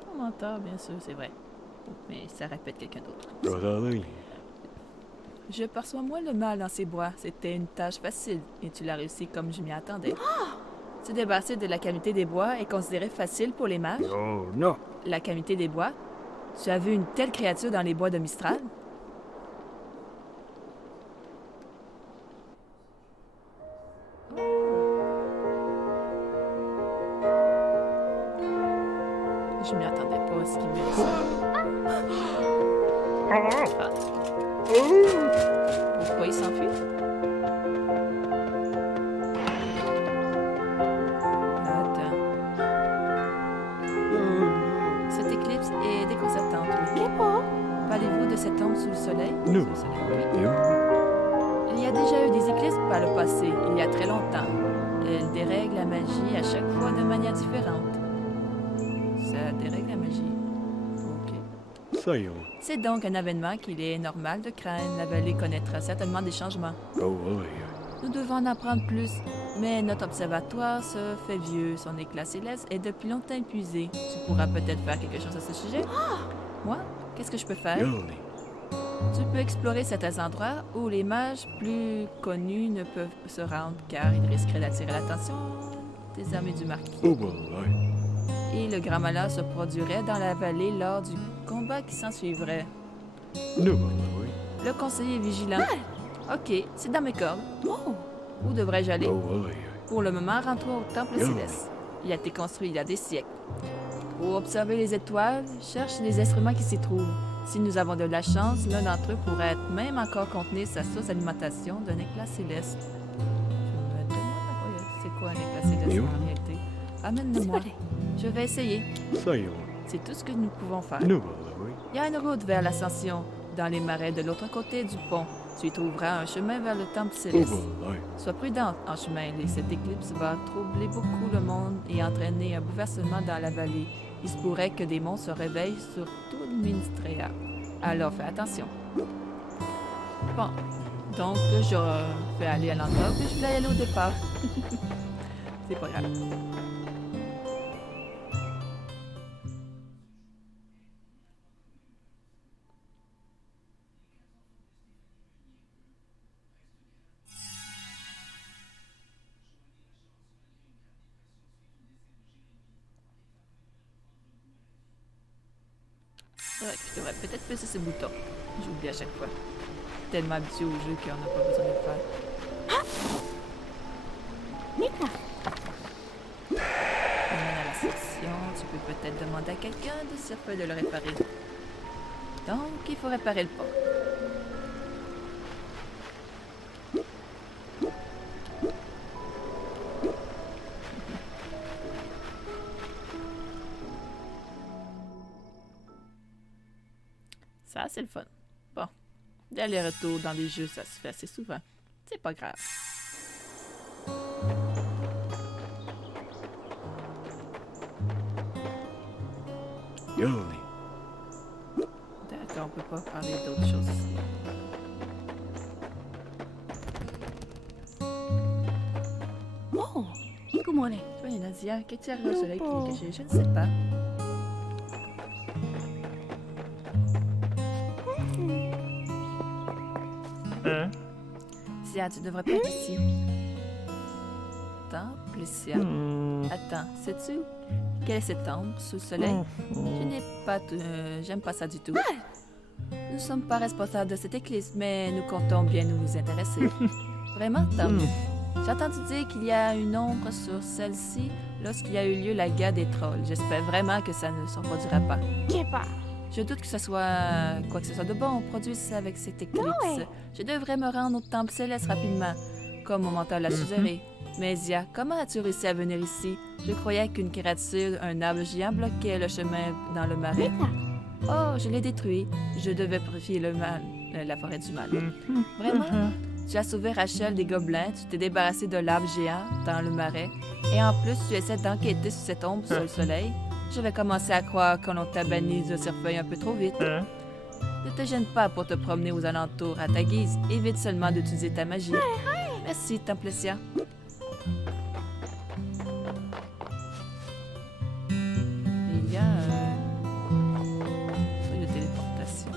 Mon mentor, bien sûr, c'est vrai. Mais ça répète quelqu'un d'autre. Je perçois moins le mal dans ces bois. C'était une tâche facile, et tu l'as réussi comme je m'y attendais. Se débarrasser de la calamité des bois est considéré facile pour les mages? Oh non. La calamité des bois? Tu as vu une telle créature dans les bois de Mistral? Je m'y attendais pas à ce qu'il me dise ça. Ah. Pourquoi il s'enfuit? Attends. Cette éclipse est déconcertante, oui. Parlez-vous de cette ombre sous le soleil? Non. Sous le soleil, oui. Il y a déjà eu des éclipses par le passé, il y a très longtemps. Elle dérègle la magie à chaque fois de manière différente. Ça dérègle la magie. Ok. Ça y est. C'est donc un événement qu'il est normal de craindre. La vallée connaîtra certainement des changements. Oh oui. Nous devons en apprendre plus, mais notre observatoire se fait vieux. Son éclat céleste est depuis longtemps épuisé. Tu pourras peut-être faire quelque chose à ce sujet? Moi? Qu'est-ce que je peux faire? Jolly. Tu peux explorer certains endroits où les mages plus connus ne peuvent se rendre, car ils risqueraient d'attirer l'attention des armées du marquis. Oh oui. Et le grand malheur se produirait dans la vallée lors du combat qui s'ensuivrait. Non, oui. Le conseiller est vigilant. Ok, c'est dans mes cordes. Où devrais-je aller? Oh oui. Pour le moment, rends-toi au temple céleste. Il a été construit il y a des siècles. Pour observer les étoiles, cherche les instruments qui s'y trouvent. Si nous avons de la chance, l'un d'entre eux pourrait être même encore contenir sa source d'alimentation d'un éclat céleste. Je me demande c'est quoi un éclat céleste en réalité. Amène-le-moi. Je vais essayer. Ça y est. C'est tout ce que nous pouvons faire. Non, oui. Il y a une route vers l'ascension, dans les marais de l'autre côté du pont. Tu y trouveras un chemin vers le temple Oh céleste. oui. Sois prudente en chemin, cette éclipse va troubler beaucoup le monde et entraîner un bouleversement dans la vallée. Il se pourrait que des monstres se réveillent sur tout le Minstrea. Alors fais attention. Bon, donc je vais aller à l'endroit où je voulais aller au départ. C'est pas grave. Ouais, je devrais peut-être presser ce bouton. J'oublie à chaque fois. Tellement habitué au jeu qu'on n'a pas besoin de le faire. peux peut-être demander à quelqu'un de Sirfeu de le réparer. Donc, il faut réparer le pont. Ça, c'est le fun. Bon, des allers-retours dans les jeux, ça se fait assez souvent. C'est pas grave. Yoli. D'accord, on peut pas parler d'autres choses ici. Oh, comment est? Toi, Nadia, qu'est-ce qu'il y a au soleil qui est caché? Je ne sais pas. Hein? Sia, tu devrais pas être ici. Temple, Sia. Attends, sais-tu quelle est cette ombre sous le soleil? Je n'ai pas... j'aime pas ça du tout. Nous ne sommes pas responsables de cette éclipse, mais nous comptons bien nous intéresser. Vraiment, tant mieux. J'ai entendu dire qu'il y a une ombre sur celle-ci lorsqu'il y a eu lieu la guerre des trolls. J'espère vraiment que ça ne se reproduira pas. Je doute que ce soit quoi que ce soit de bon produit avec cette éclipse. Je devrais me rendre au temple céleste rapidement, comme mon mentor l'a suggéré. Mais Zia, comment as-tu réussi à venir ici? Je croyais qu'une créature, un arbre géant, bloquait le chemin dans le marais. Oh, je l'ai détruit. Je devais purifier le mal, la forêt du mal. Vraiment? Tu as sauvé Rachel des gobelins, tu t'es débarrassé de l'arbre géant dans le marais, et en plus, tu essaies d'enquêter sur cette ombre sur le soleil. Je vais commencer à croire qu'on t'a banni de Sirfeuille un peu trop vite. Ne te gêne pas pour te promener aux alentours à ta guise. Évite seulement d'utiliser ta magie. Merci, Templesia. Il y a un truc de téléportation.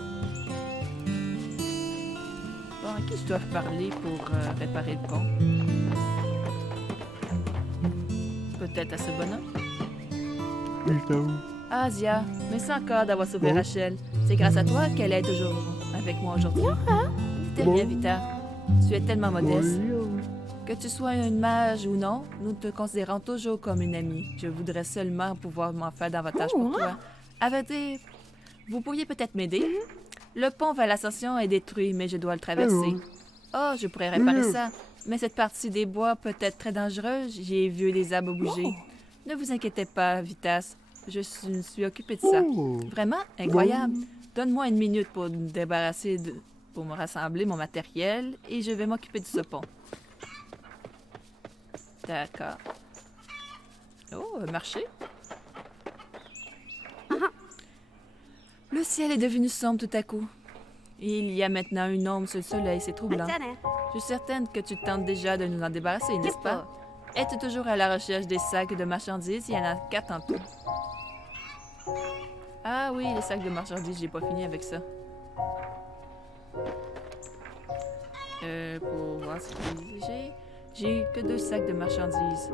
Bon, à qui je dois parler pour réparer le pont? Peut-être à ce bonhomme? Ah, Zia, merci encore d'avoir sauvé Rachel. C'est grâce à toi qu'elle est toujours avec moi aujourd'hui. C'était rien, Vita. Tu es tellement modeste. Que tu sois une mage ou non, nous te considérons toujours comme une amie. Je voudrais seulement pouvoir m'en faire davantage pour toi. À vrai dire, vous pourriez peut-être m'aider? Le pont vers l'ascension est détruit, mais je dois le traverser. Oh, je pourrais réparer ça. Mais cette partie des bois peut être très dangereuse. J'ai vu des arbres bouger. Ne vous inquiétez pas, Vitas. Je me suis occupée de ça. Vraiment incroyable. Donne-moi une minute pour me débarrasser pour me rassembler mon matériel et je vais m'occuper de ce pont. D'accord. Oh, un marché. Le ciel est devenu sombre tout à coup. Il y a maintenant une ombre sur le soleil, c'est troublant. Je suis certaine que tu tentes déjà de nous en débarrasser, n'est-ce pas? Es-tu toujours à la recherche des sacs de marchandises? Il y en a 4 en tout. Ah oui, les sacs de marchandises, j'ai pas fini avec ça. Pour voir ce que j'ai que 2 sacs de marchandises.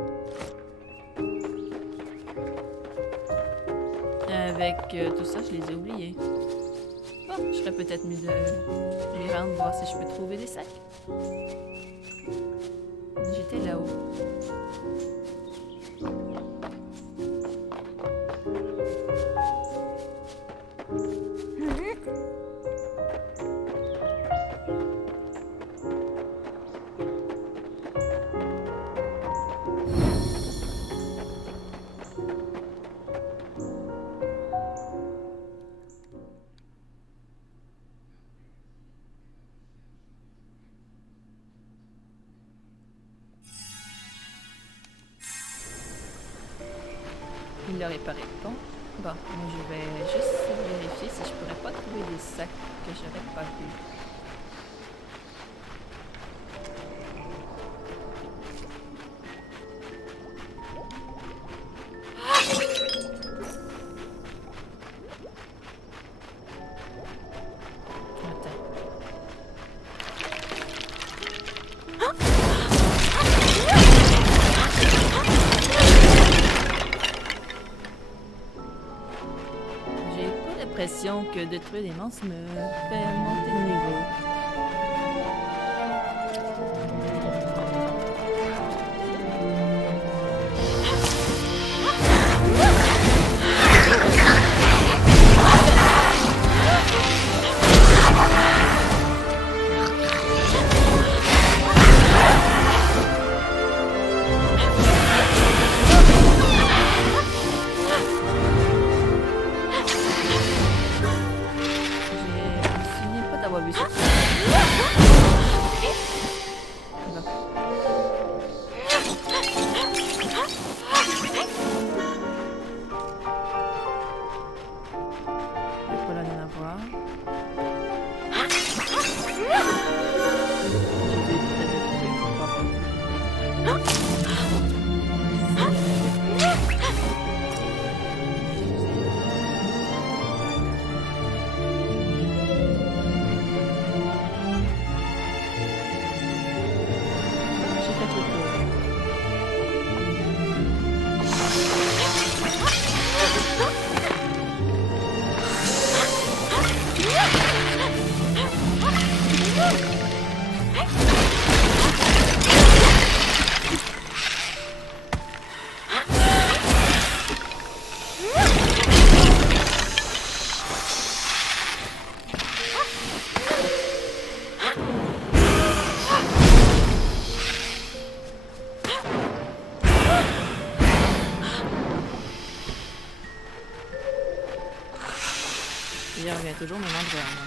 Avec tout ça, je les ai oubliés. Bon, je serais peut-être mieux de les rendre, voir si je peux trouver des sacs. J'étais là-haut. Il a réparé le pont. Bon, moi je vais juste vérifier si je pourrais pas trouver des sacs que j'aurais pas vus. L'impression que détruire des monstres me fait monter de niveau. Il revient toujours au même endroit, moi.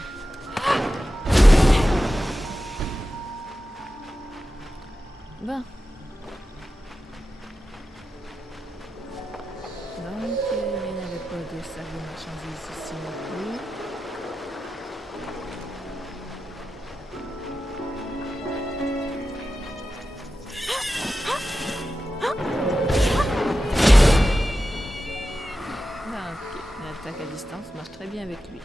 Bon. Donc, il n'y avait pas de sérieux marchandises ici non plus. Ah, ok. L'attaque à distance marche très bien avec lui.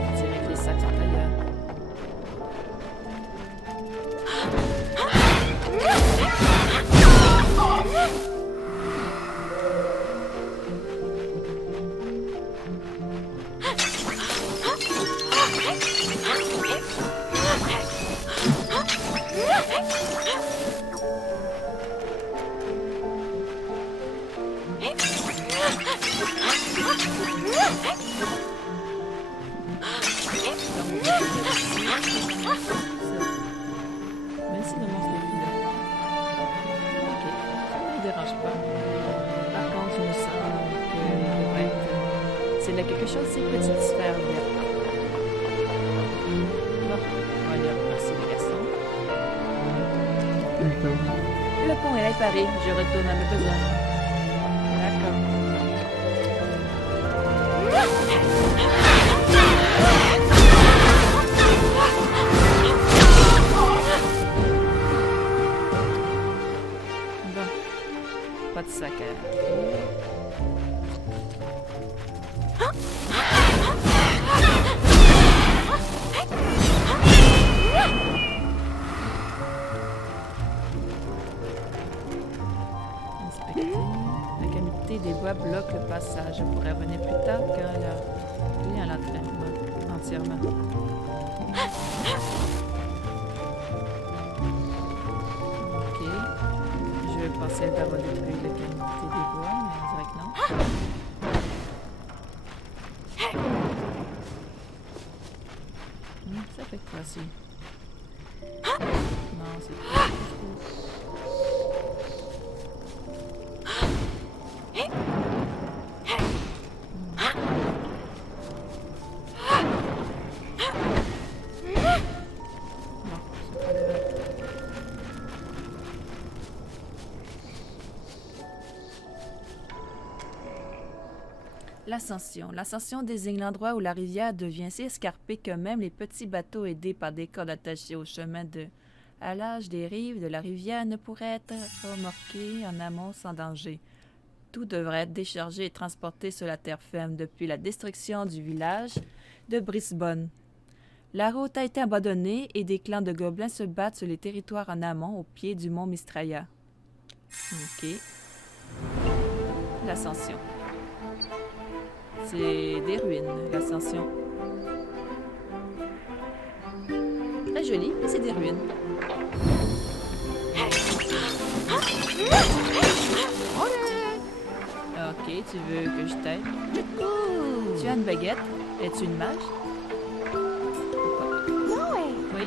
On dirait que les sacs sont ailleurs. Même si le monstre est plus là. Ok, ça ne me dérange pas. Par contre, il me semble qu'il devrait être... C'est là quelque chose, ces petites sphères vertes. Bon, on va aller remercier les garçons. Le pont est réparé, je retourne à mes besoins. D'accord. Bon, pas de sac à... Inspecter. La qualité des bois bloque le passage. Je pourrais revenir plus tard quand la clé à l'entraînement entièrement. Ok. Je pensais d'avoir détruit la qualité des bois, mais on dirait que non. Ça fait quoi, si? Non, c'est pas... L'ascension. L'ascension désigne l'endroit où la rivière devient si escarpée que même les petits bateaux aidés par des cordes attachées au chemin de halage des rives de la rivière ne pourraient être remorqués en amont sans danger. Tout devrait être déchargé et transporté sur la terre ferme depuis la destruction du village de Brisbane. La route a été abandonnée et des clans de gobelins se battent sur les territoires en amont au pied du mont Mistraya. Ok. L'ascension. C'est des ruines, l'ascension. Très joli, mais c'est des ruines. Ok, tu veux que je t'aide? Tu as une baguette? Es-tu une mage? Oui.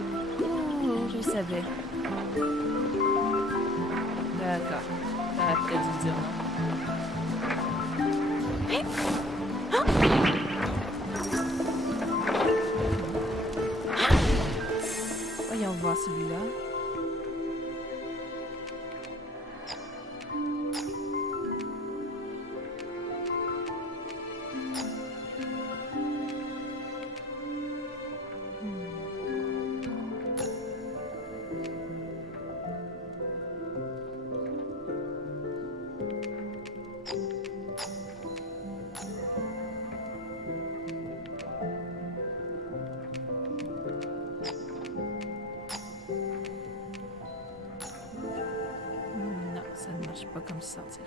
Je le savais. D'accord. T'aurais peut-être dû dire non. Voyons voir celui-là. Non, ça ne marche pas comme ça, on dirait.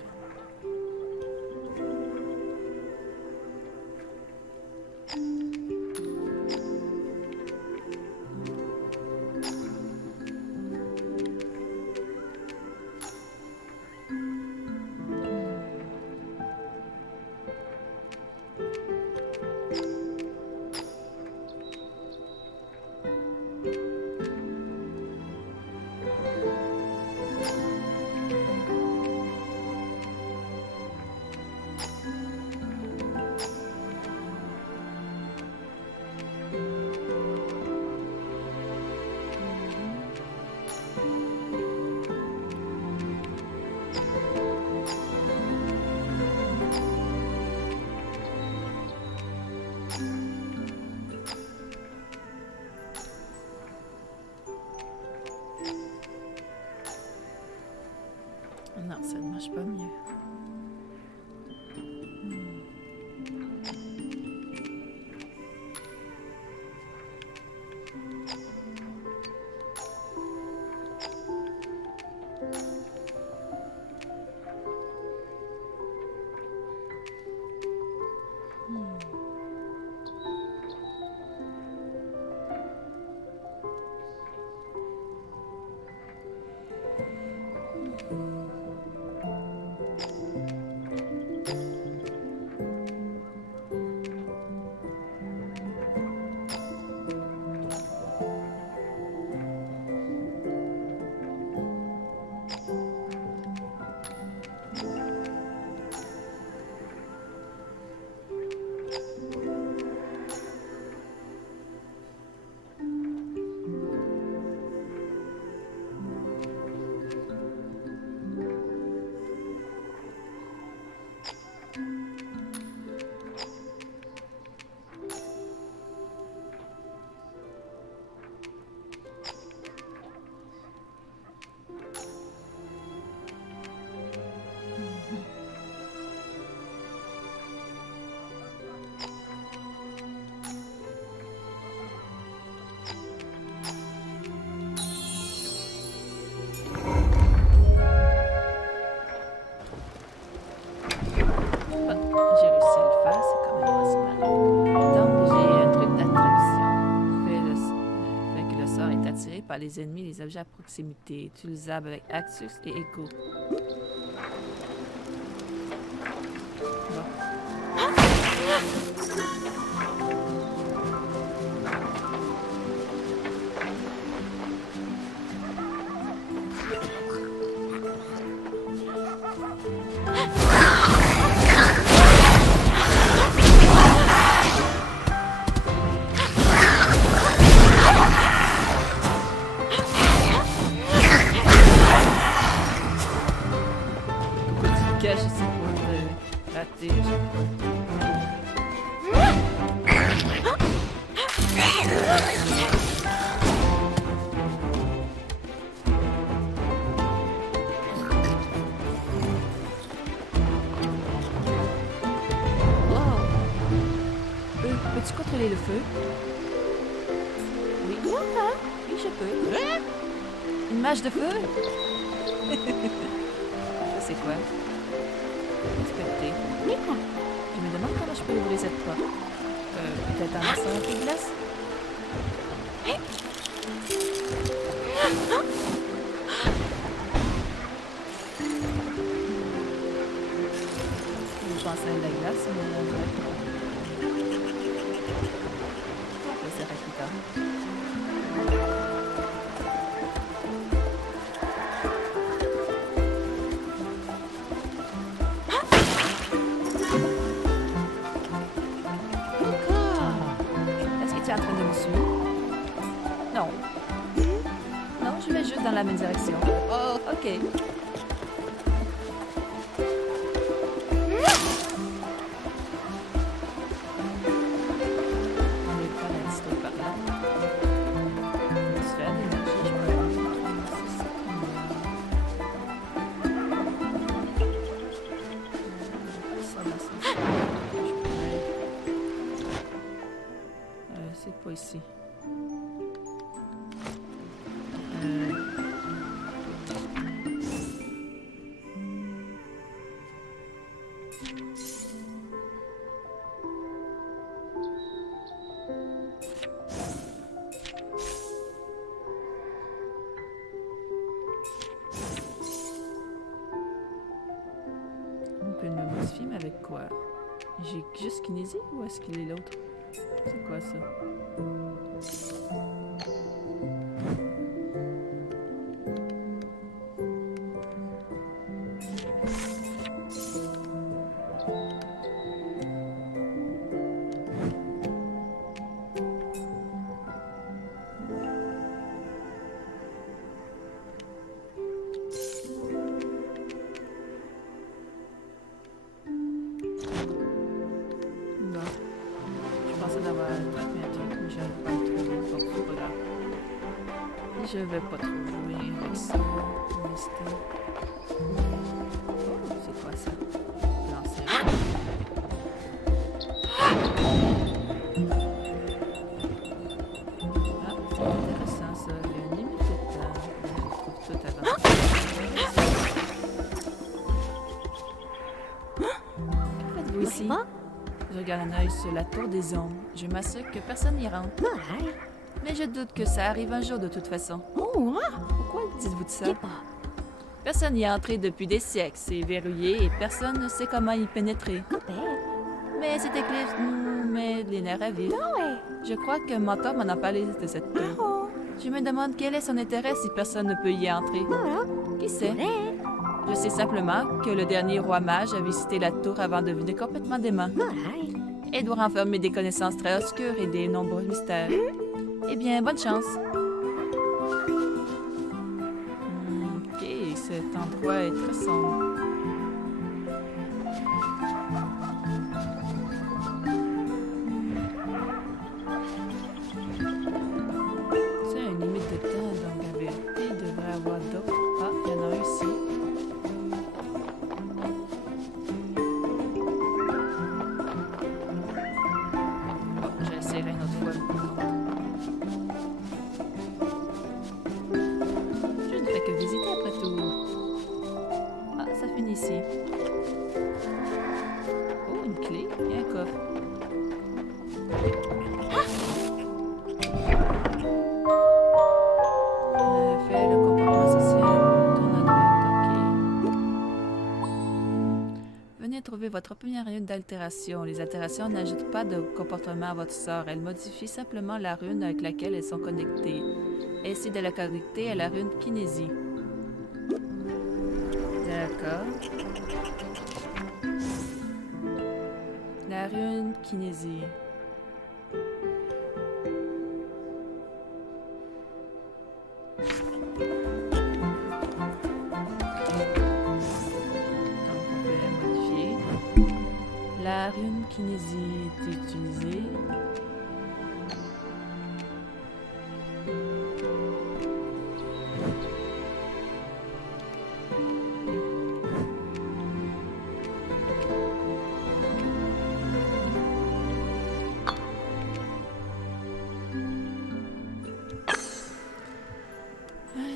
ça ne marche pas mieux. J'ai réussi à le faire, c'est quand même pas si mal. Donc, j'ai un truc d'attraction. Fait que le sort est attiré par les ennemis et les objets à proximité, utilisable avec Axus et Echo. Bon. Cache ici pour rater à chaque fois. Wow! Peux-tu contrôler le feu? Oui. Oui, je peux. Une mâche de feu? Ça, c'est quoi? Inspecter. Je me demande comment je peux ouvrir cette porte. Peut-être en lançant un peu de glace? Je pensais à de la glace, mais on dirait que non. On peut s'arrêter plus tard. Est-ce que tu es en train de me suivre? Non. Non, je vais juste dans la même direction. Oh, ok. On va prendre un petit tour par là. Transfert d'énergie, je peux aller. C'est ça. Ça, là, c'est ça. Je pourrais- c'est pas ici. On peut le modifier, mais avec quoi? J'ai juste kinésie ou est-ce qu'il est l'autre? C'est quoi ça? Bon. Je pensais d'avoir attrapé un truc, mais j'avais pas trouvé. Bon, c'est pas grave. vais pas trop jouer avec ça pour l'instant. Oh, c'est quoi ça? Lancer. Ah, c'est intéressant ça. Il y a une limite de temps. Je trouve tout avant. Que faites-vous ici? Je regarde un œil sur la tour des ombres. Je m'assure que personne n'y rentre. Mais je doute que ça arrive un jour de toute façon. Pourquoi dites-vous de ça? Personne n'y est entré depuis des siècles. C'est verrouillé et personne ne sait comment y pénétrer. Mais cette éclipse nous met les nerfs à vif. Je crois que Mentor m'en a parlé de cette tour. Je me demande quel est son intérêt si personne ne peut y entrer. Qui sait? Je sais simplement que le dernier roi mage a visité la tour avant de devenir complètement dément. Et doit renfermer des connaissances très obscures et des nombreux mystères. Eh bien, bonne chance. Ok, cet endroit est très sombre. C'est une limite de temps, donc en vérité, il devrait y avoir d'autres. Ah, il y en a un ici. Oh, j'essaierai une autre fois. Je ne fais que visiter après tout. Ah, ça finit ici. Oh, une clé et un coffre. Fais le comportement social. Tourne à droite, ok. Venez trouver votre première rune d'altération. Les altérations n'ajoutent pas de comportement à votre sort. Elles modifient simplement la rune avec laquelle elles sont connectées. Essayez de la connecter à la rune kinésie. D'accord. La rune kinésie. Donc on peut modifier. La rune kinésie est utilisée.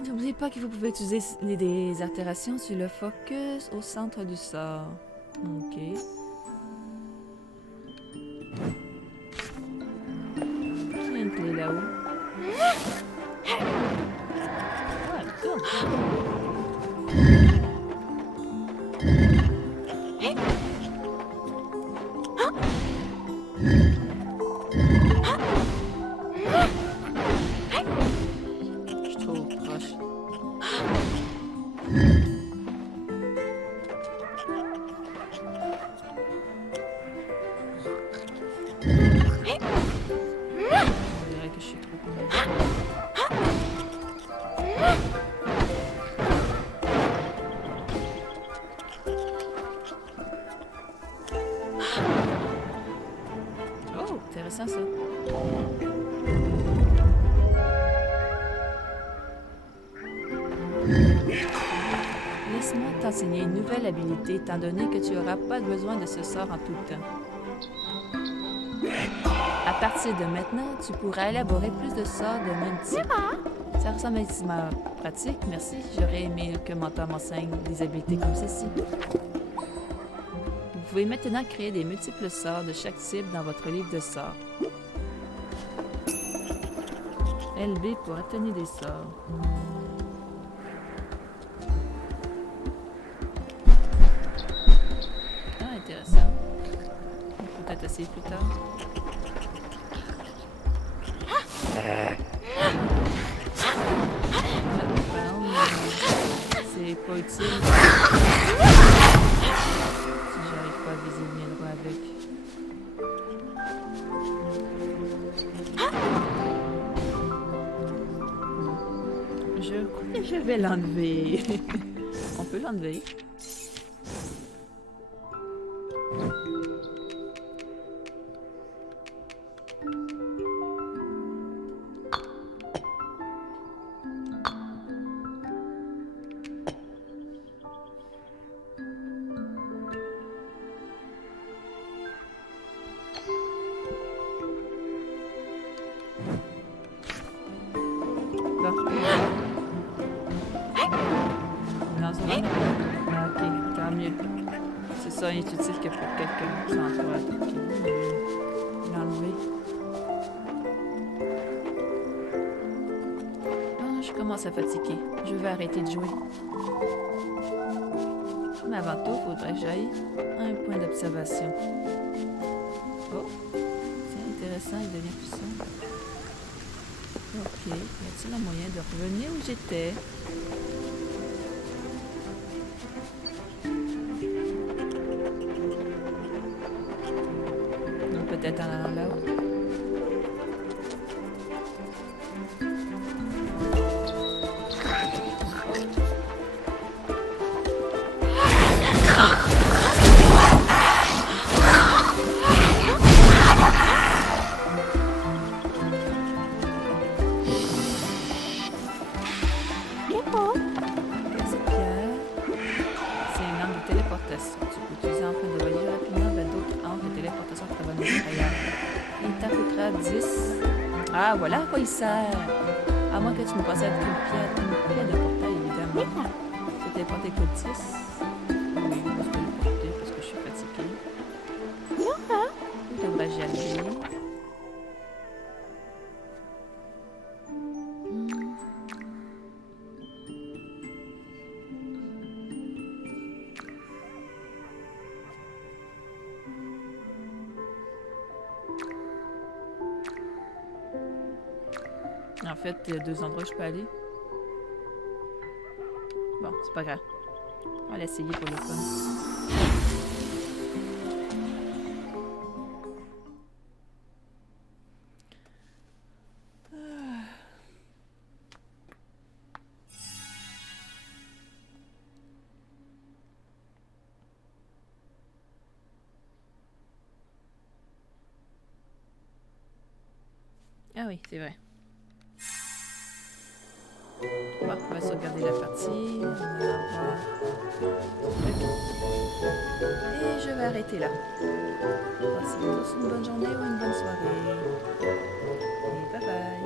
N'oubliez pas que vous pouvez utiliser des altérations sur le focus au centre du sort. Ok. Il y a une clé là-haut. Ah, elle tourne. Je suis trop proche. On dirait que je suis trop proche. Oh, intéressant ça. Laisse-moi t'enseigner une nouvelle habilité étant donné que tu n'auras pas besoin de ce sort en tout temps. À partir de maintenant, tu pourras élaborer plus de sorts de même type. Ça ressemble à pratique, merci. J'aurais aimé que Mentor m'enseigne des habilités comme ceci. Vous pouvez maintenant créer des multiples sorts de chaque type dans votre livre de sorts. LB pour obtenir des sorts. Ah, intéressant. On peut peut-être essayer plus tard. C'est pas utile. Si j'arrive pas à viser bien droit avec. Je crois que je vais l'enlever. On peut l'enlever. ça inutile que pour quelqu'un qui s'entoure. L'enlever. Bon, je commence à fatiguer. Je vais arrêter de jouer. Mais avant tout, il faudrait que j'aille un point d'observation. Oh, c'est intéressant, il devient puissant. Ok, y a-t-il un moyen de revenir où j'étais? Donc peut-être en allant là-haut. Cette pierre, c'est une arme de téléportation. Tu peux utiliser en train de voyager rapidement vers d'autres armes de téléportation à travers l'extérieur. Il t'en coûtera 10. Ah, voilà à quoi il sert. À moins que tu ne possèdes qu'une pierre de portail, évidemment. Tu téléporter que 10. Oui, je vais le porter parce que je suis fatiguée. Où devrais-je y aller? En fait, il y a 2 endroits où je peux aller. Bon, c'est pas grave. On va l'essayer pour le fun. Ah oui, c'est vrai. Bon, on va sauvegarder la partie. On va voir. Et je vais arrêter là. Passez tous une bonne journée ou une bonne soirée. Et bye bye.